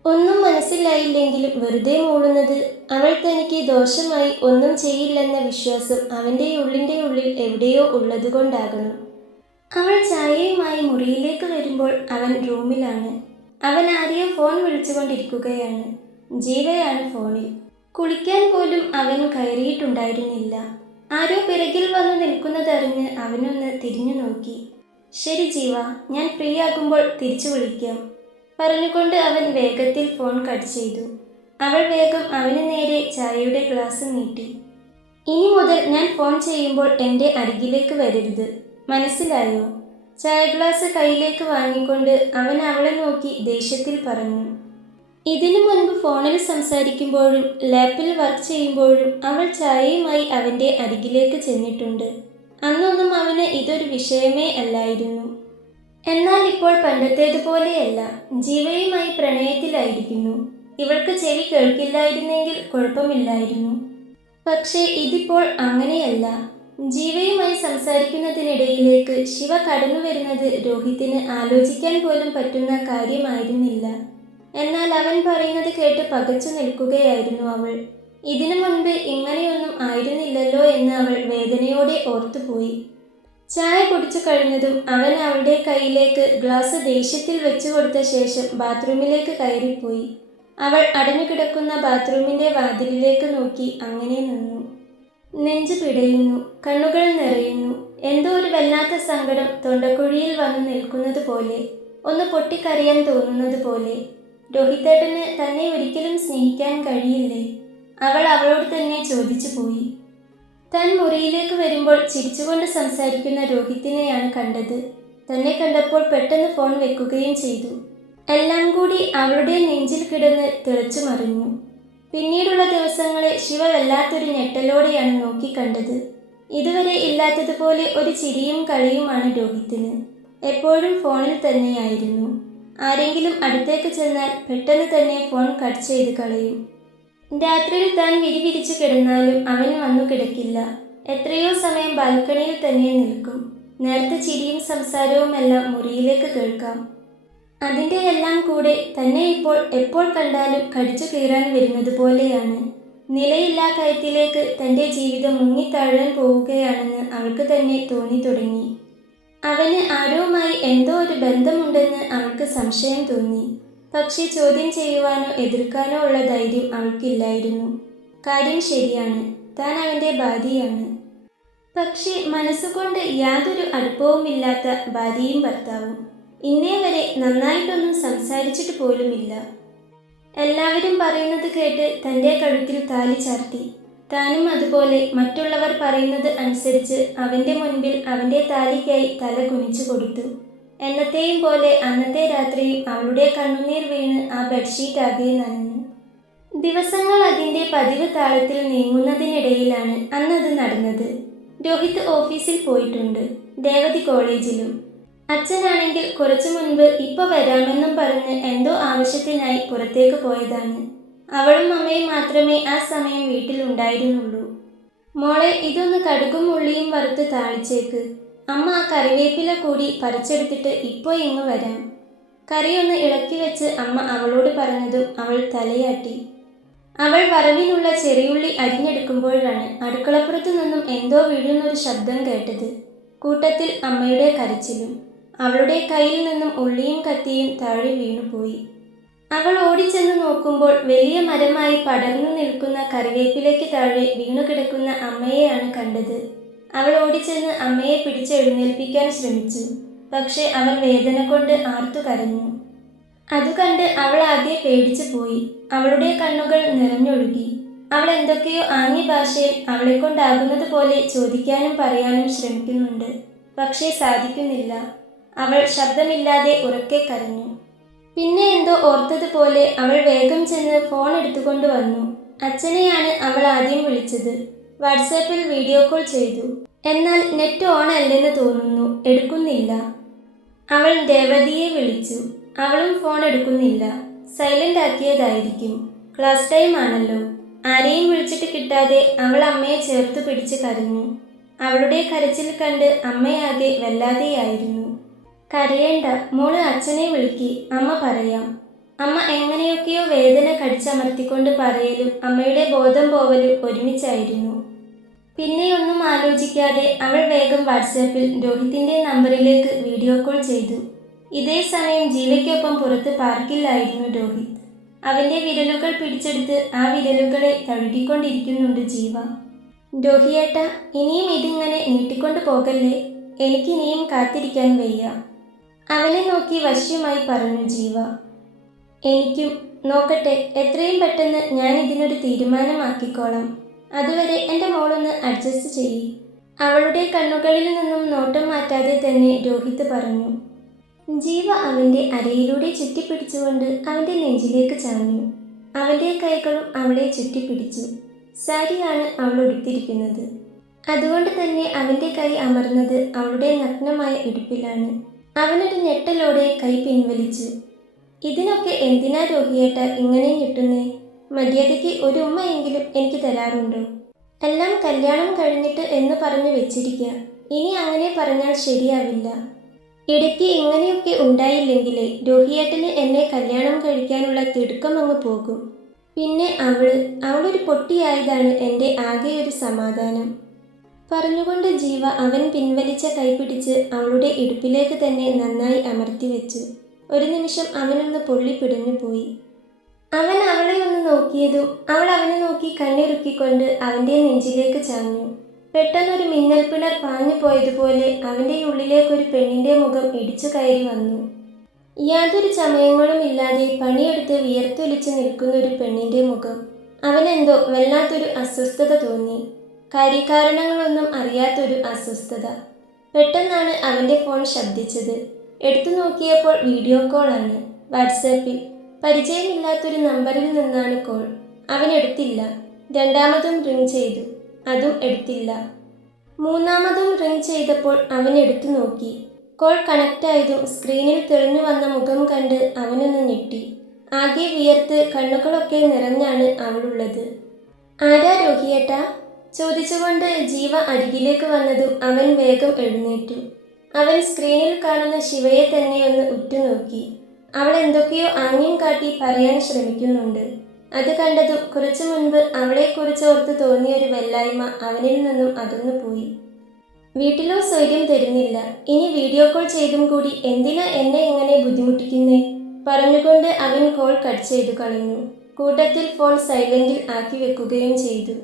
ഒന്നും മനസ്സിലായില്ലെങ്കിലും വെറുതെ മൂളുന്നത് അവൾ തനിക്ക് ദോഷമായി ഒന്നും ചെയ്യില്ലെന്ന വിശ്വാസം അവൻ്റെ ഉള്ളിൻ്റെ ഉള്ളിൽ എവിടെയോ ഉള്ളതുകൊണ്ടാകണം. അവൾ ചായയുമായി മുറിയിലേക്ക് വരുമ്പോൾ അവൻ റൂമിലാണ്. അവൻ ആരെയോ ഫോൺ വിളിച്ചുകൊണ്ടിരിക്കുകയാണ്. ജീവയാണ് ഫോണിൽ. കുളിക്കാൻ പോലും അവൻ കയറിയിട്ടുണ്ടായിരുന്നില്ല. ആരോ പിറകിൽ വന്നു നിൽക്കുന്നതറിഞ്ഞ് അവനൊന്ന് തിരിഞ്ഞു നോക്കി. ശരി ജീവ, ഞാൻ ഫ്രീ ആകുമ്പോൾ തിരിച്ചു വിളിക്കാം പറഞ്ഞുകൊണ്ട് അവൻ വേഗത്തിൽ ഫോൺ കട്ട് ചെയ്തു. അവൾ വേഗം അവന് നേരെ ചായയുടെ ഗ്ലാസ് നീട്ടി. ഇനി മുതൽ ഞാൻ ഫോൺ ചെയ്യുമ്പോൾ എൻ്റെ അരികിലേക്ക് വരരുത്, മനസ്സിലായോ? ചായ ഗ്ലാസ് കയ്യിലേക്ക് വാങ്ങിക്കൊണ്ട് അവൻ അവളെ നോക്കി ദേഷ്യത്തിൽ പറഞ്ഞു. ഇതിനു മുൻപ് ഫോണിൽ സംസാരിക്കുമ്പോഴും ലാപ്പിൽ വർക്ക് ചെയ്യുമ്പോഴും അവൾ ചായയുമായി അവൻ്റെ അരികിലേക്ക് ചെന്നിട്ടുണ്ട്. അന്നൊന്നും അവന് ഇതൊരു വിഷയമേ അല്ലായിരുന്നു. എന്നാൽ ഇപ്പോൾ പണ്ടത്തേതുപോലെയല്ല. ജീവയുമായി പ്രണയത്തിലായിരിക്കുന്നു. ഇവൾക്ക് ചെവി കേൾക്കില്ലായിരുന്നെങ്കിൽ കുഴപ്പമില്ലായിരുന്നു. പക്ഷേ ഇതിപ്പോൾ അങ്ങനെയല്ല. ജീവയുമായി സംസാരിക്കുന്നതിനിടയിലേക്ക് ശിവ കടന്നു വരുന്നത് രോഹിത്തിന് ആലോചിക്കാൻ പോലും പറ്റുന്ന കാര്യമായിരുന്നില്ല. എന്നാൽ അവൻ പറയുന്നത് കേട്ട് പകച്ചു നിൽക്കുകയായിരുന്നു അവൾ. ഇതിനു മുൻപ് ഇങ്ങനെയൊന്നും ആയിരുന്നില്ലല്ലോ എന്ന് അവൾ വേദനയോടെ ഓർത്തുപോയി. ചായ കുടിച്ചു കഴിഞ്ഞതും അവൻ അവളുടെ കയ്യിലേക്ക് ഗ്ലാസ് ദേഷ്യത്തിൽ വെച്ചു കൊടുത്ത ശേഷം ബാത്റൂമിലേക്ക് കയറിപ്പോയി. അവൾ അടഞ്ഞുകിടക്കുന്ന ബാത്റൂമിൻ്റെ വാതിലിലേക്ക് നോക്കി അങ്ങനെ നിന്നു. നെഞ്ചു പിടയുന്നു, കണ്ണുകൾ നിറയുന്നു. എന്തോ ഒരു വല്ലാത്ത സങ്കടം തൊണ്ടക്കുഴിയിൽ വന്നു നിൽക്കുന്നത് പോലെ, ഒന്ന് പൊട്ടിക്കരയാൻ തോന്നുന്നത് പോലെ. രോഹിത്തേട്ടന് തന്നെ ഒരിക്കലും സ്നേഹിക്കാൻ കഴിയില്ലേ? അവൾ അവളോട് തന്നെ ചോദിച്ചു പോയി. താൻ മുറിയിലേക്ക് വരുമ്പോൾ ചിരിച്ചുകൊണ്ട് സംസാരിക്കുന്ന രോഹിത്തിനെയാണ് കണ്ടത്. തന്നെ കണ്ടപ്പോൾ പെട്ടെന്ന് ഫോൺ വെക്കുകയും ചെയ്തു. എല്ലാം കൂടി അവളുടെ നെഞ്ചിൽ കിടന്ന് തിളച്ചു മറിഞ്ഞു. പിന്നീടുള്ള ദിവസങ്ങളെ ശിവ വല്ലാത്തൊരു ഞെട്ടലോടെയാണ് നോക്കിക്കണ്ടത്. ഇതുവരെ ഇല്ലാത്തതുപോലെ ഒരു ചിരിയും കളിയുമാണ് രോഹിത്തിന്. എപ്പോഴും ഫോണിൽ തന്നെയായിരുന്നു. ആരെങ്കിലും അടുത്തേക്ക് ചെന്നാൽ പെട്ടെന്ന് തന്നെ ഫോൺ കട്ട് ചെയ്ത് കളയും. രാത്രിയിൽ താൻ വിരിവിരിച്ചു കിടന്നാലും അവൻ വന്നു കിടക്കില്ല. എത്രയോ സമയം ബാൽക്കണിയിൽ തന്നെ നിൽക്കും. നേരത്തെ ചിരിയും സംസാരവുമെല്ലാം മുറിയിലേക്ക് കേൾക്കാം. അതിൻ്റെ എല്ലാം കൂടെ തന്നെ ഇപ്പോൾ എപ്പോൾ കണ്ടാലും കടിച്ചു കീറാൻ വരുന്നത് പോലെയാണ്. നിലയില്ലാ കയത്തിലേക്ക് തൻ്റെ ജീവിതം മുങ്ങിത്താഴാൻ പോവുകയാണെന്ന് അവൾക്ക് തന്നെ തോന്നി തുടങ്ങി. അവന് ആരോവുമായി എന്തോ ഒരു ബന്ധമുണ്ടെന്ന് അവൾക്ക് സംശയം തോന്നി. പക്ഷേ ചോദ്യം ചെയ്യുവാനോ എതിർക്കാനോ ഉള്ള ധൈര്യം അവൾക്കില്ലായിരുന്നു. കാര്യം ശരിയാണ്, താൻ അവൻ്റെ ഭാര്യയാണ്. പക്ഷേ മനസ്സുകൊണ്ട് യാതൊരു അടുപ്പവുമില്ലാത്ത ഭാര്യയും ഭർത്താവും. ഇന്നേ വരെ നന്നായിട്ടൊന്നും സംസാരിച്ചിട്ട് പോലുമില്ല. എല്ലാവരും പറയുന്നത് കേട്ട് തൻ്റെ കഴുത്തിൽ താലി ചാർത്തി. താനും അതുപോലെ മറ്റുള്ളവർ പറയുന്നത് അനുസരിച്ച് അവൻ്റെ മുൻപിൽ അവൻ്റെ താലിക്കായി തല കുനിച്ചു കൊടുത്തു. എന്നത്തെയും പോലെ അന്നത്തെ രാത്രിയും അവളുടെ കണ്ണുനീർ വീണ് ആ ബെഡ്ഷീറ്റ് ആകെ നനഞ്ഞു. ദിവസങ്ങൾ അതിൻ്റെ പതിവ് താളത്തിൽ നീങ്ങുന്നതിനിടയിലാണ് അന്നത് നടന്നത്. രോഹിത് ഓഫീസിൽ പോയിട്ടുണ്ട്, രേവതി കോളേജിലും. അച്ഛനാണെങ്കിൽ കുറച്ചു മുൻപ് ഇപ്പോൾ വരാമെന്നും പറഞ്ഞ് എന്തോ ആവശ്യത്തിനായി പുറത്തേക്ക് പോയതാണ്. അവളും അമ്മയും മാത്രമേ ആ സമയം വീട്ടിലുണ്ടായിരുന്നുള്ളൂ. മോളെ, ഇതൊന്ന് കടുകും ഉള്ളിയും വറുത്ത് താളിച്ചേക്ക്. അമ്മ ആ കറിവേപ്പില കൂടി പറിച്ചെടുത്തിട്ട് ഇപ്പോൾ ഇങ്ങ് വരാം. കറിയൊന്ന് ഇളക്കി വെച്ച് അമ്മ അവളോട് പറഞ്ഞതും അവൾ തലയാട്ടി. അവൾ വറവിനുള്ള ചെറിയുള്ളി അരിഞ്ഞെടുക്കുമ്പോഴാണ് അടുക്കളപ്പുറത്തു നിന്നും എന്തോ വീഴുന്നൊരു ശബ്ദം കേട്ടത്. കൂട്ടത്തിൽ അമ്മയുടെ കരച്ചിലും. അവളുടെ കയ്യിൽ നിന്നും ഉള്ളിയും കത്തിയും താഴെ വീണുപോയി. അവൾ ഓടിച്ചെന്ന് നോക്കുമ്പോൾ വലിയ മരമായി പടർന്നു നിൽക്കുന്ന കറിവേപ്പിലേക്ക് താഴെ വീണുകിടക്കുന്ന അമ്മയെയാണ് കണ്ടത്. അവൾ ഓടിച്ചെന്ന് അമ്മയെ പിടിച്ചെഴുന്നേൽപ്പിക്കാൻ ശ്രമിച്ചു. പക്ഷെ അവർ വേദന കൊണ്ട് ആർത്തു കരഞ്ഞു. അത് കണ്ട് അവൾ ആദ്യം പേടിച്ചു പോയി. അവളുടെ കണ്ണുകൾ നിറഞ്ഞൊഴുകി. അവൾ എന്തൊക്കെയോ ആംഗ്യ ഭാഷയിൽ അവളെക്കൊണ്ടാകുന്നത് പോലെ ചോദിക്കാനും പറയാനും ശ്രമിക്കുന്നുണ്ട്. പക്ഷേ സാധിക്കുന്നില്ല. അവൾ ശബ്ദമില്ലാതെ ഉറക്കെ കരഞ്ഞു. പിന്നെ എന്തോ ഓർത്തതുപോലെ അവൾ വേഗം ചെന്ന് ഫോൺ എടുത്തുകൊണ്ട് വന്നു. അച്ഛനെയാണ് അവൾ ആദ്യം വിളിച്ചത്. വാട്സാപ്പിൽ വീഡിയോ കോൾ ചെയ്തു. എന്നാൽ നെറ്റ് ഓൺ അല്ലെന്ന് തോന്നുന്നു, എടുക്കുന്നില്ല. അവൾ രേവതിയെ വിളിച്ചു. അവളും ഫോൺ എടുക്കുന്നില്ല. സൈലന്റ് ആക്കിയതായിരിക്കും. ക്ലാസ് ടൈം ആണല്ലോ. ആരെയും വിളിച്ചിട്ട് കിട്ടാതെ അവൾ അമ്മയെ ചേർത്ത് പിടിച്ച് കരഞ്ഞു. അവളുടെ കരച്ചിൽ കണ്ട് അമ്മയാകെ വല്ലാതെയായിരുന്നു. കരയേണ്ട മോള്, അച്ഛനെ വിളിക്ക്, അമ്മ പറയാം. അമ്മ എങ്ങനെയൊക്കെയോ വേദന കടിച്ചമർത്തിക്കൊണ്ട് പറയലും അമ്മയുടെ ബോധം പോവലും ഒരുമിച്ചായിരുന്നു. പിന്നെയൊന്നും ആലോചിക്കാതെ അവൾ വേഗം വാട്സാപ്പിൽ രോഹിത്തിൻ്റെ നമ്പറിലേക്ക് വീഡിയോ കോൾ ചെയ്തു. ഇതേ സമയം ജീവയ്ക്കൊപ്പം പുറത്ത് പാർക്കിലായിരുന്നു രോഹിത്. അവൻ്റെ വിരലുകൾ പിടിച്ചെടുത്ത് ആ വിരലുകളെ തഴുകിക്കൊണ്ടിരിക്കുന്നുണ്ട് ജീവ. രോഹിയേട്ട, ഇനിയും ഇതിങ്ങനെ നീട്ടിക്കൊണ്ട് പോകല്ലേ, എനിക്കിനിയും കാത്തിരിക്കാൻ വയ്യ. അവനെ നോക്കി വശ്യമായി പറഞ്ഞു ജീവ. എനിക്കും. നോക്കട്ടെ, എത്രയും പെട്ടെന്ന് ഞാൻ ഇതിനൊരു തീരുമാനമാക്കിക്കോളാം. അതുവരെ എൻ്റെ മോളൊന്ന് അഡ്ജസ്റ്റ് ചെയ്യ്. അവളുടെ കണ്ണുകളിൽ നിന്നും നോട്ടം മാറ്റാതെ തന്നെ രോഹിത് പറഞ്ഞു. ജീവ അവൻ്റെ അരയിലൂടെ ചുറ്റിപ്പിടിച്ചുകൊണ്ട് അവൻ്റെ നെഞ്ചിലേക്ക് ചാഞ്ഞു. അവൻ്റെ കൈകളും അവളെ ചുറ്റിപ്പിടിച്ചു. സാരിയാണ് അവൾ ഉടുത്തിരിക്കുന്നത്. അതുകൊണ്ട് തന്നെ അവൻ്റെ കൈ അമർന്നത് അവളുടെ നഗ്നമായ ഇടുപ്പിലാണ്. അവനൊരു ഞെട്ടലോടെ കൈ പിൻവലിച്ചു. ഇതിനൊക്കെ എന്തിനാ രോഹിയേട്ട ഇങ്ങനെ ഞെട്ടുന്നേ? മര്യാദയ്ക്ക് ഒരു ഉമ്മയെങ്കിലും എനിക്ക് തരാറുണ്ടോ? എല്ലാം കല്യാണം കഴിഞ്ഞിട്ട് എന്ന് പറഞ്ഞു വെച്ചിരിക്കുക. ഇനി അങ്ങനെ പറഞ്ഞാൽ ശരിയാവില്ല. ഇടയ്ക്ക് ഇങ്ങനെയൊക്കെ ഉണ്ടായില്ലെങ്കിലേ രോഹിയേട്ടന് എന്നെ കല്യാണം കഴിക്കാനുള്ള തിടുക്കം അങ്ങ് പോകും. പിന്നെ അവളൊരു പൊട്ടിയായതാണ് എൻ്റെ ആകെ ഒരു സമാധാനം. പറഞ്ഞുകൊണ്ട് ജീവ അവൻ പിൻവലിച്ച കൈ പിടിച്ച് അവളുടെ ഇടുപ്പിലേക്ക് തന്നെ നന്നായി അമർത്തി വെച്ചു. ഒരു നിമിഷം അവനൊന്ന് പൊള്ളിപ്പിടിഞ്ഞു പോയി. അവൻ അവളെ ഒന്ന് നോക്കിയതും അവൾ അവനെ നോക്കി കണ്ണിറുക്കിക്കൊണ്ട് അവൻ്റെ നെഞ്ചിലേക്ക് ചാഞ്ഞു. പെട്ടെന്നൊരു മിന്നൽപ്പിണർ പാഞ്ഞു പോയതുപോലെ അവൻ്റെ ഉള്ളിലേക്കൊരു പെണ്ണിൻ്റെ മുഖം ഇടിച്ചു കയറി വന്നു. യാതൊരു ചമയങ്ങളുമില്ലാതെ പണിയെടുത്ത് വിയർത്തൊലിച്ച് നിൽക്കുന്നൊരു പെണ്ണിൻ്റെ മുഖം. അവനെന്തോ വല്ലാത്തൊരു അസ്വസ്ഥത തോന്നി. കാര്യകാരണങ്ങളൊന്നും അറിയാത്തൊരു അസ്വസ്ഥത. പെട്ടെന്നാണ് അവൻ്റെ ഫോൺ ശബ്ദിച്ചത്. എടുത്തു നോക്കിയപ്പോൾ വീഡിയോ കോളാണ്. വാട്സാപ്പിൽ പരിചയമില്ലാത്തൊരു നമ്പറിൽ നിന്നാണ് കോൾ. അവൻ എടുത്തില്ല. രണ്ടാമതും റിങ് ചെയ്തു. അതും എടുത്തില്ല. മൂന്നാമതും റിങ് ചെയ്തപ്പോൾ അവൻ എടുത്തു നോക്കി. കോൾ കണക്റ്റായതും സ്ക്രീനിൽ തെളിഞ്ഞു വന്ന മുഖം കണ്ട് അവനൊന്ന് ഞെട്ടി. ആകെ വിയർത്ത് കണ്ണുകളൊക്കെ നിറഞ്ഞാണ് അവളുള്ളത്. ആരാ രോഹിയേട്ടാ? ചോദിച്ചുകൊണ്ട് ജീവ അരികിലേക്ക് വന്നതും അവൻ വേഗം എഴുന്നേറ്റു. അവൻ സ്ക്രീനിൽ കാണുന്ന ശിവയെ തന്നെ ഒന്ന് ഉറ്റുനോക്കി. അവൾ എന്തൊക്കെയോ ആംഗ്യം കാട്ടി പറയാൻ ശ്രമിക്കുന്നുണ്ട്. അത് കണ്ടതും കുറച്ചു മുൻപ് അവളെക്കുറിച്ച് ഓർത്ത് തോന്നിയൊരു വെല്ലായ്മ അവനിൽ നിന്നും അകന്നുപോയി. വീട്ടിലോ സ്വൈര്യം തരുന്നില്ല, ഇനി വീഡിയോ കോൾ ചെയ്തും കൂടി എന്തിനാ എന്നെ ഇങ്ങനെ ബുദ്ധിമുട്ടിക്കുന്നേ? പറഞ്ഞുകൊണ്ട് അവൻ കോൾ കട്ട് ചെയ്തു കളഞ്ഞു. കൂട്ടത്തിൽ ഫോൺ സൈലന്റിൽ ആക്കി വെക്കുകയും ചെയ്തു.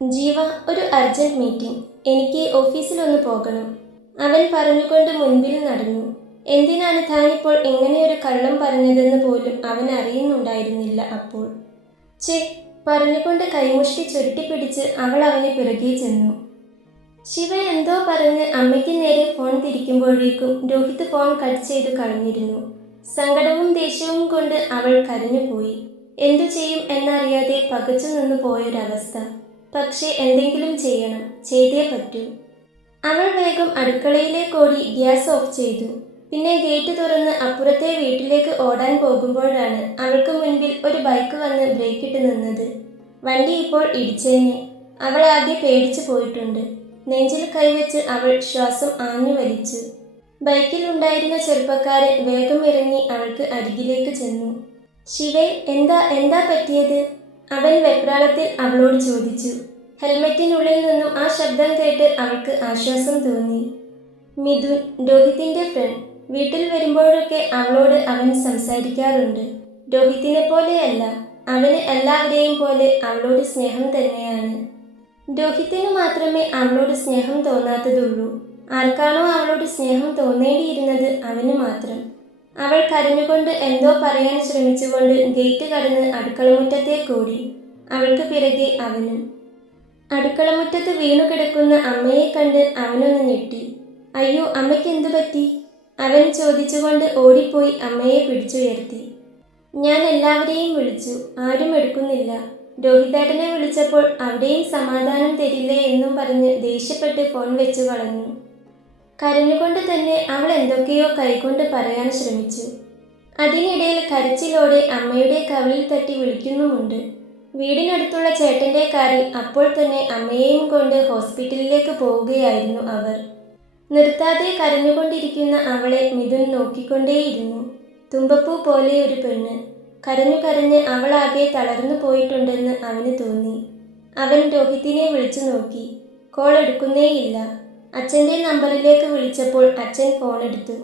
ജീവ, ഒരു അർജന്റ് മീറ്റിംഗ്, എനിക്ക് ഓഫീസിലൊന്ന് പോകണം. അവൻ പറഞ്ഞുകൊണ്ട് മുൻപിൽ നടന്നു. എന്തിനാണ് താനിപ്പോൾ ഇങ്ങനെയൊരു കള്ളം പറഞ്ഞതെന്ന് പോലും അവൻ അറിയുന്നുണ്ടായിരുന്നില്ല അപ്പോൾ. ചെ പറഞ്ഞുകൊണ്ട് കൈമുഷ്ടി ചുരുട്ടിപ്പിടിച്ച് അവൾ അവന് പിറകെ ചെന്നു. ശിവ എന്തോ പറഞ്ഞ് അമ്മയ്ക്ക് നേരെ ഫോൺ തിരിക്കുമ്പോഴേക്കും രോഹിത് ഫോൺ കട്ട് ചെയ്തു കളഞ്ഞിരുന്നു. സങ്കടവും ദേഷ്യവും കൊണ്ട് അവൾ കരഞ്ഞുപോയി. എന്തു ചെയ്യും എന്നറിയാതെ പകച്ചു നിന്നു പോയൊരവസ്ഥ. പക്ഷേ എന്തെങ്കിലും ചെയ്യണം, ചെയ്തേ പറ്റൂ. അവൾ വേഗം അടുക്കളയിലേക്കോടി ഗ്യാസ് ഓഫ് ചെയ്തു. പിന്നെ ഗേറ്റ് തുറന്ന് അപ്പുറത്തെ വീട്ടിലേക്ക് ഓടാൻ പോകുമ്പോഴാണ് അവൾക്ക് മുൻപിൽ ഒരു ബൈക്ക് വന്ന് ബ്രേക്കിട്ട് നിന്നത്. വണ്ടി ഇപ്പോൾ ഇടിച്ചേനെ. അവൾ ആകെ പേടിച്ചു പോയിട്ടുണ്ട്. നെഞ്ചിൽ കൈവച്ച് അവൾ ശ്വാസം ആഞ്ഞു വലിച്ചു. ബൈക്കിൽ ഉണ്ടായിരുന്ന ചെറുപ്പക്കാരൻ വേഗം ഇറങ്ങി അവൾക്ക് അരികിലേക്ക് ചെന്നു. ശിവേ, എന്താ പറ്റിയത്? അവൻ വെപ്രാളത്തിൽ അവളോട് ചോദിച്ചു. ഹെൽമെറ്റിനുള്ളിൽ നിന്നും ആ ശബ്ദം കേട്ട് അവൾക്ക് ആശ്വാസം തോന്നി. മിഥുൻ, രോഹിത്തിന്റെ ഫ്രണ്ട്. വീട്ടിൽ വരുമ്പോഴൊക്കെ അവളോട് അവൻ സംസാരിക്കാറുണ്ട്. രോഹിത്തിനെ പോലെയല്ല, അവന് എല്ലാവരെയും പോലെ അവളോട് സ്നേഹം തന്നെയാണ്. രോഹിത്തിനു മാത്രമേ അവളോട് സ്നേഹം തോന്നാത്തതുള്ളൂ. ആർക്കാണോ അവളോട് സ്നേഹം തോന്നേണ്ടിയിരുന്നത് അവന് മാത്രം. അവൾ കരഞ്ഞുകൊണ്ട് എന്തോ പറയാൻ ശ്രമിച്ചുകൊണ്ട് ഗേറ്റ് കടന്ന് അടുക്കളമുറ്റത്തേക്കോടി. അവൾക്ക് പിറകെ അവനും. അടുക്കളമുറ്റത്ത് വീണുകിടക്കുന്ന അമ്മയെ കണ്ട് അവനൊന്ന് ഞെട്ടി. അയ്യോ, അമ്മയ്ക്ക് എന്തു പറ്റി? അവൻ ചോദിച്ചുകൊണ്ട് ഓടിപ്പോയി അമ്മയെ പിടിച്ചുയർത്തി. ഞാൻ എല്ലാവരെയും വിളിച്ചു, ആരും എടുക്കുന്നില്ല. രോഹിതേട്ടനെ വിളിച്ചപ്പോൾ അവിടെയും സമാധാനം തരില്ലേ എന്നും പറഞ്ഞ് ദേഷ്യപ്പെട്ട് ഫോൺ വെച്ചു കളഞ്ഞു. കരഞ്ഞുകൊണ്ട് തന്നെ അവൾ എന്തൊക്കെയോ കൈകൊണ്ട് പറയാൻ ശ്രമിച്ചു. അതിനിടയിൽ കരച്ചിലോടെ അമ്മയുടെ കവിളിൽ തട്ടി വിളിക്കുന്നുമുണ്ട്. വീടിനടുത്തുള്ള ചേട്ടന്റെ കാറിൽ അപ്പോൾ തന്നെ അമ്മയെയും കൊണ്ട് ഹോസ്പിറ്റലിലേക്ക് പോവുകയായിരുന്നു അവർ. നിർത്താതെ കരഞ്ഞുകൊണ്ടിരിക്കുന്ന അവളെ മിഥുൻ നോക്കിക്കൊണ്ടേയിരുന്നു. തുമ്പപ്പൂ പോലെ ഒരു പെണ്ണ്. കരഞ്ഞു കരഞ്ഞ് അവളാകെ തളർന്നു പോയിട്ടുണ്ടെന്ന് അവന് തോന്നി. അവൻ രോഹിത്തിനെ വിളിച്ചു നോക്കി. കോൾ എടുക്കുന്നേയില്ല. അച്ഛൻ്റെ നമ്പറിലേക്ക് വിളിച്ചപ്പോൾ അച്ഛൻ ഫോൺ എടുത്തു.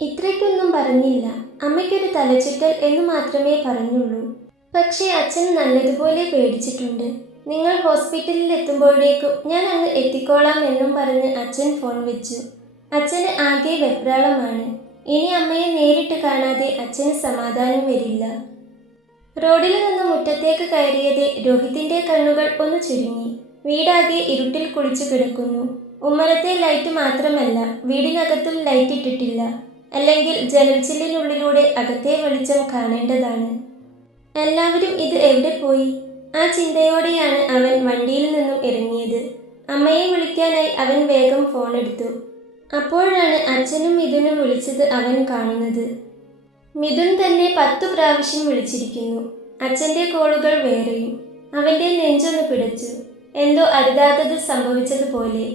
ഇത്രയ്ക്കൊന്നും പറഞ്ഞില്ല, അമ്മയ്ക്കൊരു തലചുറ്റൽ എന്ന് മാത്രമേ പറഞ്ഞുള്ളൂ. പക്ഷേ അച്ഛൻ നല്ലതുപോലെ പേടിച്ചിട്ടുണ്ട്. നിങ്ങൾ ഹോസ്പിറ്റലിൽ എത്തുമ്പോഴേക്കും ഞാൻ അങ്ങ് എത്തിക്കോളാം എന്നും പറഞ്ഞ് അച്ഛൻ ഫോൺ വെച്ചു. അച്ഛന് ആകെ വെപ്രാളമാണ്. ഇനി അമ്മയെ നേരിട്ട് കാണാതെ അച്ഛന് സമാധാനം വരില്ല. റോഡിൽ നിന്ന് മുറ്റത്തേക്ക് കയറിയതേ രോഹിത്തിന്റെ കണ്ണുകൾ ഒന്ന് ചുരുങ്ങി. വീടാകെ ഇരുട്ടിൽ കുളിച്ചു കിടക്കുന്നു. ഉമ്മറത്തെ ലൈറ്റ് മാത്രമല്ല, വീടിനകത്തും ലൈറ്റ് ഇട്ടിട്ടില്ല. അല്ലെങ്കിൽ ജനൽച്ചില്ലിനുള്ളിലൂടെ അകത്തെ വെളിച്ചം കാണേണ്ടതാണ്. എല്ലാവരും ഇത് എവിടെ പോയി? ആ ചിന്തയോടെയാണ് അവൻ വണ്ടിയിൽ നിന്നും ഇറങ്ങിയത്. അമ്മയെ വിളിക്കാനായി അവൻ വേഗം ഫോൺ എടുത്തു. അപ്പോഴാണ് അച്ഛനും മിഥുനും വിളിച്ചത് അവൻ കാണുന്നത്. മിഥുൻ തന്നെ 10 പ്രാവശ്യം വിളിച്ചിരിക്കുന്നു. അച്ഛൻ്റെ കോളുകൾ വേറെയും. അവൻ്റെ നെഞ്ചൊന്ന് പിടച്ചു. എന്തോ അരുതാത്തത് സംഭവിച്ചതുപോലെ.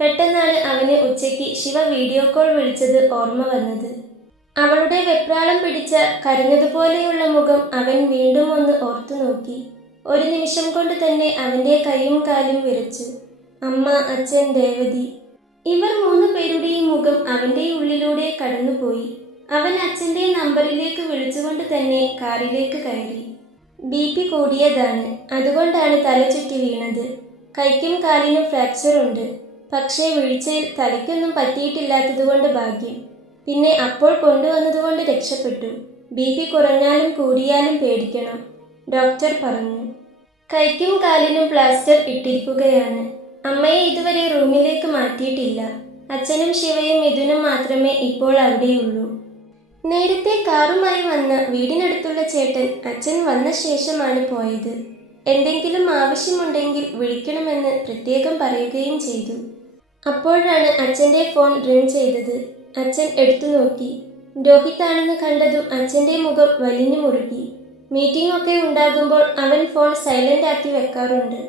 പെട്ടെന്നാണ് അവന് ഉച്ചയ്ക്ക് ശിവ വീഡിയോ കോൾ വിളിച്ചത് ഓർമ്മ വന്നത്. അവളുടെ വെപ്രാളം പിടിച്ച കരഞ്ഞതുപോലെയുള്ള മുഖം അവൻ വീണ്ടും ഒന്ന് ഓർത്തു നോക്കി. ഒരു നിമിഷം കൊണ്ട് തന്നെ അവൻ്റെ കൈയും കാലും വിറച്ചു. അമ്മ, അച്ഛൻ, രേവതി, ഇവർ 3 പേരുടെയും മുഖം അവൻ്റെ ഉള്ളിലൂടെ കടന്നുപോയി. അവൻ അച്ഛൻ്റെ നമ്പറിലേക്ക് വിളിച്ചുകൊണ്ട് തന്നെ കാറിലേക്ക് കയറി. BP കൂടിയതാണ്, അതുകൊണ്ടാണ് തല ചുറ്റി വീണത്. കൈക്കും കാലിനും ഫ്രാക്ചർ ഉണ്ട്. പക്ഷേ വീഴ്ചയിൽ തലയ്ക്കൊന്നും പറ്റിയിട്ടില്ലാത്തതുകൊണ്ട് ഭാഗ്യം. പിന്നെ അപ്പോൾ കൊണ്ടുവന്നതുകൊണ്ട് രക്ഷപ്പെട്ടു. BP കുറഞ്ഞാലും കൂടിയാലും പേടിക്കണം, ഡോക്ടർ പറഞ്ഞു. കൈക്കും കാലിനും പ്ലാസ്റ്റർ ഇട്ടിരിക്കുകയാണ്. അമ്മയെ ഇതുവരെ റൂമിലേക്ക് മാറ്റിയിട്ടില്ല. അച്ഛനും ശിവയും മിഥുനും മാത്രമേ ഇപ്പോൾ അവിടെയുള്ളൂ. നേരത്തെ കാറുമായി വന്ന വീടിനടുത്തുള്ള ചേട്ടൻ അച്ഛൻ വന്ന ശേഷമാണ് പോയത്. എന്തെങ്കിലും ആവശ്യമുണ്ടെങ്കിൽ വിളിക്കണമെന്ന് പ്രത്യേകം പറയുകയും ചെയ്തു. അപ്പോഴാണ് അച്ഛൻ്റെ ഫോൺ റിംഗ് ചെയ്തത്. അച്ഛൻ എടുത്തു നോക്കി. രോഹിത്താണെന്ന് കണ്ടതും അച്ഛൻ്റെ മുഖം വലിഞ്ഞു മുറുകി. മീറ്റിംഗ് ഒക്കെ ഉണ്ടാകുമ്പോൾ അവൻ ഫോൺ സൈലന്റ് ആക്കി വെക്കാറുണ്ട്.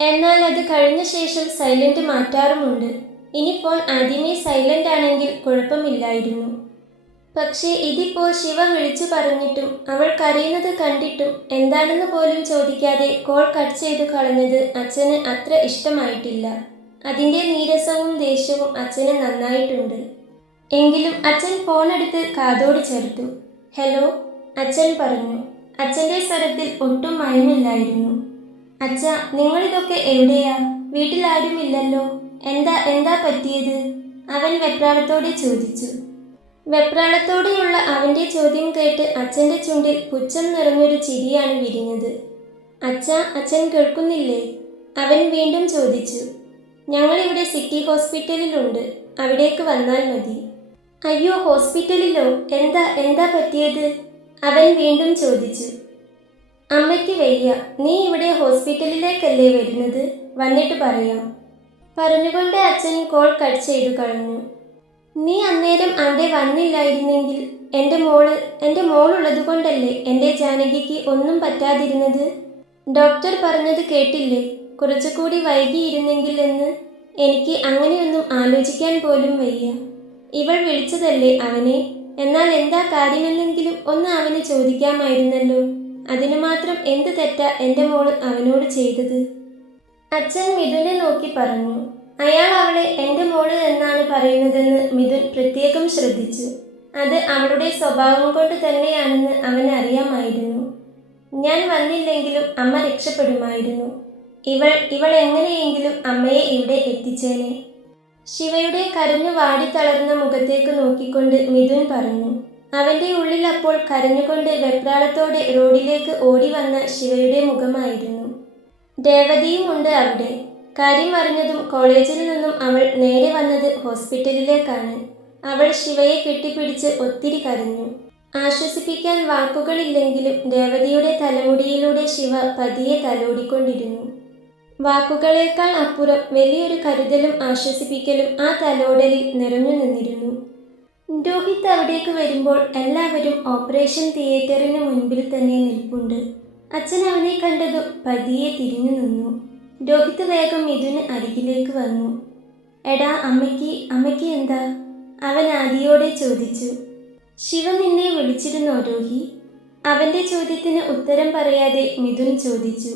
എന്നാൽ അത് കഴിഞ്ഞ ശേഷം സൈലന്റ് മാറ്റാറുമുണ്ട്. ഇനി ഫോൺ ആദ്യമേ സൈലന്റ് ആണെങ്കിൽ കുഴപ്പമില്ലായിരുന്നു. പക്ഷേ ഇതിപ്പോൾ ശിവ വിളിച്ചു പറഞ്ഞിട്ടും അവൾ കരയുന്നത് കണ്ടിട്ടും എന്താണെന്ന് പോലും ചോദിക്കാതെ കോൾ കട്ട് ചെയ്തു കളഞ്ഞത് അച്ഛന് അത്ര ഇഷ്ടമായിട്ടില്ല. അതിൻ്റെ നീരസവും ദേഷ്യവും അച്ഛന് നന്നായിട്ടുണ്ട്. എങ്കിലും അച്ഛൻ ഫോൺ എടുത്ത് കാതോട് ചേർത്തു. ഹലോ, അച്ഛൻ പറഞ്ഞു. അച്ഛൻ്റെ സ്വരത്തിൽ ഒട്ടും മയമില്ലായിരുന്നു. അച്ഛ, നിങ്ങളിതൊക്കെ എവിടെയാ? വീട്ടിൽ ആരുമില്ലല്ലോ. എന്താ പറ്റിയത്? അവൻ വെപ്രാളത്തോടെ ചോദിച്ചു. വെപ്രാളത്തോടെയുള്ള അവൻ്റെ ചോദ്യം കേട്ട് അച്ഛൻ്റെ ചുണ്ടിൽ പുച്ഛം നിറഞ്ഞൊരു ചിരിയാണ് വിരിഞ്ഞത്. അച്ഛൻ കേൾക്കുന്നില്ലേ? അവൻ വീണ്ടും ചോദിച്ചു. ഞങ്ങളിവിടെ സിറ്റി ഹോസ്പിറ്റലിലുണ്ട്, അവിടേക്ക് വന്നാൽ മതി. അയ്യോ, ഹോസ്പിറ്റലിലോ? എന്താ പറ്റിയത്? അവൻ വീണ്ടും ചോദിച്ചു. അമ്മയ്ക്ക് വയ്യ, നീ ഇവിടെ ഹോസ്പിറ്റലിലേക്കല്ലേ വരുന്നത്? വന്നിട്ട് പറയാം. പറഞ്ഞുകൊണ്ട് അച്ഛൻ കോൾ കട്ട് ചെയ്തു കളഞ്ഞു. നീ അന്നേരം അവിടെ വന്നില്ലായിരുന്നെങ്കിൽ എൻ്റെ മോളുള്ളത് കൊണ്ടല്ലേ എൻ്റെ ജാനകിക്ക് ഒന്നും പറ്റാതിരുന്നത്? ഡോക്ടർ പറഞ്ഞത് കേട്ടില്ലേ, കുറച്ചുകൂടി വൈകിയിരുന്നെങ്കിൽ എന്ന്. എനിക്ക് അങ്ങനെയൊന്നും ആലോചിക്കാൻ പോലും വയ്യ. ഇവൾ വിളിച്ചതല്ലേ അവനെ. എന്നാൽ എന്താ കാര്യമെന്നെങ്കിലും ഒന്ന് അവന് ചോദിക്കാമായിരുന്നല്ലോ. അതിനു മാത്രം എന്ത് തെറ്റാ എൻ്റെ മോള് അവനോട് ചെയ്തത്? അച്ഛൻ മിഥുനെ നോക്കി പറഞ്ഞു. അയാൾ അവളെ എൻ്റെ മോള് എന്നാണ് പറയുന്നതെന്ന് മിഥുൻ പ്രത്യേകം ശ്രദ്ധിച്ചു. അത് അവളുടെ സ്വഭാവം കൊണ്ട് തന്നെയാണെന്ന് അവന് അറിയാമായിരുന്നു. ഞാൻ വന്നില്ലെങ്കിലും അമ്മ രക്ഷപ്പെടുമായിരുന്നു. ഇവൾ എങ്ങനെയെങ്കിലും അമ്മയെ ഇവിടെ എത്തിച്ചേനെ. ശിവയുടെ കരഞ്ഞു വാടിത്തളർന്ന മുഖത്തേക്ക് നോക്കിക്കൊണ്ട് മിഥുൻ പറഞ്ഞു. അവൻ്റെ ഉള്ളിൽ അപ്പോൾ കരഞ്ഞുകൊണ്ട് വെപ്രാളത്തോടെ റോഡിലേക്ക് ഓടി വന്ന ശിവയുടെ മുഖമായിരുന്നു. രേവതിയും ഉണ്ട് അവിടെ. കാര്യം അറിഞ്ഞതും കോളേജിൽ നിന്നും അവൾ നേരെ വന്നത് ഹോസ്പിറ്റലിലേക്കാണ്. അവൾ ശിവയെ കെട്ടിപ്പിടിച്ച് ഒത്തിരി കരഞ്ഞു. ആശ്വസിപ്പിക്കാൻ വാക്കുകളില്ലെങ്കിലും രേവതിയുടെ തലമുടിയിലൂടെ ശിവ പതിയെ തലോടിക്കൊണ്ടിരുന്നു. വാക്കുകളേക്കാൾ അപ്പുറം വലിയൊരു കരുതലും ആശ്വസിപ്പിക്കലും ആ തലോടലിൽ നിറഞ്ഞു നിന്നിരുന്നു. രോഹിത് അവിടേക്ക് വരുമ്പോൾ എല്ലാവരും ഓപ്പറേഷൻ തിയേറ്ററിന് മുൻപിൽ തന്നെ നിൽപ്പുണ്ട്. അച്ഛൻ അവനെ കണ്ടതും പതിയെ തിരിഞ്ഞു നിന്നു. രോഹിത് വേഗം മിഥുന് അരികിലേക്ക് വന്നു. എടാ, അമ്മയ്ക്ക് എന്താ? അവൻ ആദിയോടെ ചോദിച്ചു. ശിവ നിന്നെ വിളിച്ചിരുന്നോ രോഹി? അവൻ്റെ ചോദ്യത്തിന് ഉത്തരം പറയാതെ മിഥുൻ ചോദിച്ചു.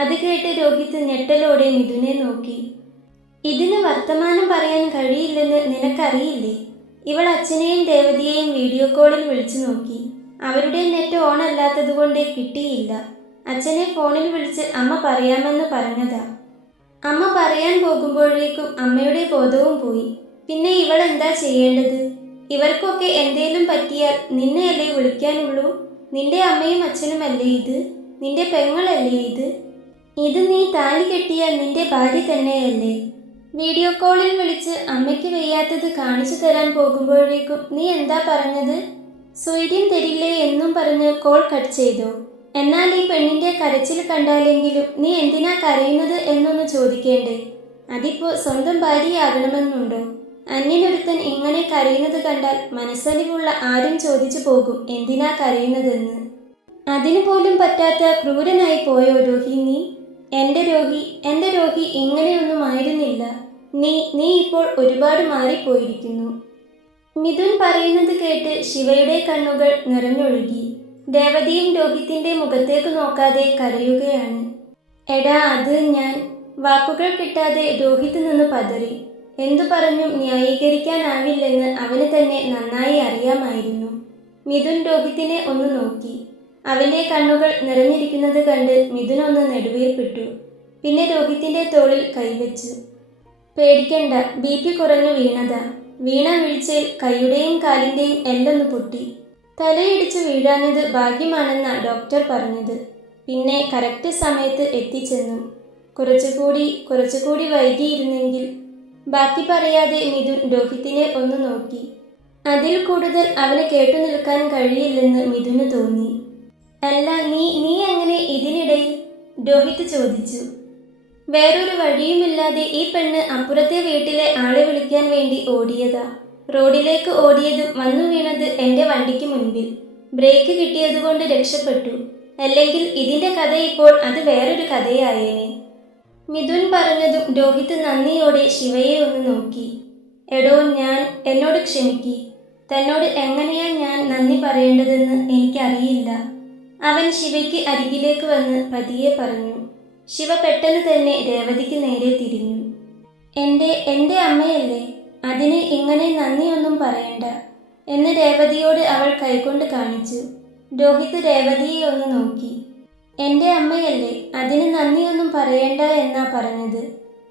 അത് കേട്ട് രോഹിത് ഞെട്ടലോടെ മിഥുനെ നോക്കി. ഇതിന് വർത്തമാനം പറയാൻ കഴിയില്ലെന്ന് നിനക്കറിയില്ലേ? ഇവൾ അച്ഛനെയും രേവതിയെയും വീഡിയോ കോളിൽ വിളിച്ചു നോക്കി. അവരുടെ നെറ്റ് ഓൺ അല്ലാത്തതുകൊണ്ട് കിട്ടിയില്ല. അച്ഛനെ ഫോണിൽ വിളിച്ച് അമ്മ പറയാമെന്ന് പറഞ്ഞതാ. അമ്മ പറയാൻ പോകുമ്പോഴേക്കും അമ്മയുടെ ബോധവും പോയി. പിന്നെ ഇവൾ എന്താ ചെയ്യേണ്ടത്? ഇവർക്കൊക്കെ എന്തേലും പറ്റിയാൽ നിന്നെയല്ലേ വിളിക്കാനുള്ളൂ? നിന്റെ അമ്മയും അച്ഛനുമല്ലേ ഇത്? നിന്റെ പെങ്ങളല്ലേ ഇത്? ഇത് നീ താലി കെട്ടിയ നിന്റെ ഭാര്യ തന്നെയല്ലേ? വീഡിയോ കോളിൽ വിളിച്ച് അമ്മയ്ക്ക് വയ്യാത്തത് കാണിച്ചു തരാൻ പോകുമ്പോഴേക്കും നീ എന്താ പറഞ്ഞത്? സ്വൈര്യം തരില്ലേ എന്നും പറഞ്ഞ് കോൾ കട്ട് ചെയ്തോ? എന്നാൽ ഈ പെണ്ണിൻ്റെ കരച്ചിൽ കണ്ടാലെങ്കിലും നീ എന്തിനാ കരയുന്നത് എന്നൊന്ന് ചോദിക്കേണ്ടേ? അതിപ്പോൾ സ്വന്തം ഭാര്യയാകണമെന്നുണ്ടോ? അന്യനൊരുത്തൻ ഇങ്ങനെ കരയുന്നത് കണ്ടാൽ മനസ്സലിവുള്ള ആരും ചോദിച്ചു പോകും എന്തിനാ കരയുന്നതെന്ന്. അതിനു പോലും പറ്റാത്ത ക്രൂരനായി പോയോ രോഹി നീ? എൻ്റെ രോഹി ഇങ്ങനെയൊന്നും ആയിരുന്നില്ല. നീ ഇപ്പോൾ ഒരുപാട് മാറിപ്പോയിരിക്കുന്നു. മിഥുൻ പറയുന്നത് കേട്ട് ശിവയുടെ കണ്ണുകൾ നിറഞ്ഞൊഴുകി. രേവതിയും രോഹിത്തിൻ്റെ മുഖത്തേക്ക് നോക്കാതെ കരയുകയാണ്. എടാ, അത് ഞാൻ. വാക്കുകൾ കിട്ടാതെ രോഹിത് നിന്ന് പതറി. എന്തു പറഞ്ഞും ന്യായീകരിക്കാനാവില്ലെന്ന് അവന് തന്നെ നന്നായി അറിയാമായിരുന്നു. മിഥുൻ രോഹിത്തിനെ ഒന്ന് നോക്കി. അവൻ്റെ കണ്ണുകൾ നിറഞ്ഞിരിക്കുന്നത് കണ്ട് മിഥുൻ ഒന്ന് നെടുവീർപ്പിട്ടു. പിന്നെ രോഹിത്തിൻ്റെ തോളിൽ കൈവച്ചു. പേടിക്കണ്ട, BP കുറഞ്ഞു വീണതാ. വീണ വീഴ്ചയിൽ കൈയുടെയും കാലിൻ്റെയും എല്ലൊന്ന് പൊട്ടി. തലയിടിച്ച് വീഴാഞ്ഞത് ഭാഗ്യമാണെന്നാ ഡോക്ടർ പറഞ്ഞത്. പിന്നെ കറക്റ്റ് സമയത്ത് എത്തിച്ചെന്നും. കുറച്ചുകൂടി വൈകിയിരുന്നെങ്കിൽ. ബാക്കി പറയാതെ മിഥുൻ രോഹിത്തിനെ ഒന്ന് നോക്കി. അതിൽ കൂടുതൽ അവന് കേട്ടു നിൽക്കാൻ കഴിയില്ലെന്ന് മിഥുന് തോന്നി. അല്ല, നീ എങ്ങനെ ഇതിനിടയിൽ? രോഹിത് ചോദിച്ചു. വേറൊരു വഴിയുമില്ലാതെ ഈ പെണ്ണ് അപ്പുറത്തെ വീട്ടിലെ ആളെ വിളിക്കാൻ വേണ്ടി ഓടിയതാ. റോഡിലേക്ക് ഓടിയതും വന്നു വീണത് എൻ്റെ വണ്ടിക്ക് മുൻപിൽ. ബ്രേക്ക് കിട്ടിയതുകൊണ്ട് രക്ഷപ്പെട്ടു. അല്ലെങ്കിൽ ഇതിൻ്റെ കഥ ഇപ്പോൾ അത് വേറൊരു കഥയായേനെ. മിഥുൻ പറഞ്ഞതും രോഹിത് നന്ദിയോടെ ശിവയെ ഒന്ന് നോക്കി. എടോ, എന്നോട് ക്ഷമിക്ക്. തന്നോട് എങ്ങനെയാ ഞാൻ നന്ദി പറയേണ്ടതെന്ന് എനിക്കറിയില്ല. അവൻ ശിവയ്ക്ക് അരികിലേക്ക് വന്ന് പതിയെ പറഞ്ഞു. ശിവ പെട്ടെന്ന് തന്നെ രേവതിക്ക് നേരെ തിരിഞ്ഞു. എൻ്റെ അമ്മയല്ലേ, അതിന് ഇങ്ങനെ നന്ദിയൊന്നും പറയണ്ട എന്ന് രേവതിയോട് അവൾ കൈകൊണ്ട് കാണിച്ചു. രോഹിത് രേവതിയെ ഒന്ന് നോക്കി. എൻ്റെ അമ്മയല്ലേ, അതിന് നന്ദിയൊന്നും പറയണ്ട എന്നാ പറഞ്ഞത്.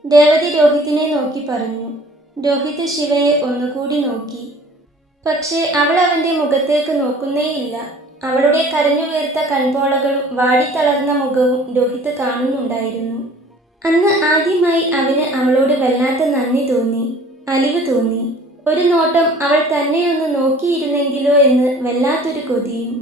രേവതി രോഹിത്തിനെ നോക്കി പറഞ്ഞു. രോഹിത് ശിവയെ ഒന്നുകൂടി നോക്കി. പക്ഷേ അവൾ അവൻ്റെ മുഖത്തേക്ക് നോക്കുന്നേയില്ല. അവളുടെ കരഞ്ഞു വീർത്ത കൺപോളകളും വാടിത്തളർന്ന മുഖവും രോഹിത് കാണുന്നുണ്ടായിരുന്നു. അന്ന് ആദ്യമായി അവന് അവളോട് വല്ലാത്ത നന്ദി തോന്നി, അലിവ് തോന്നി. ഒരു നോട്ടം അവൾ തന്നെയൊന്ന് നോക്കിയിരുന്നെങ്കിലോ എന്ന് വല്ലാത്തൊരു കൊതിയും.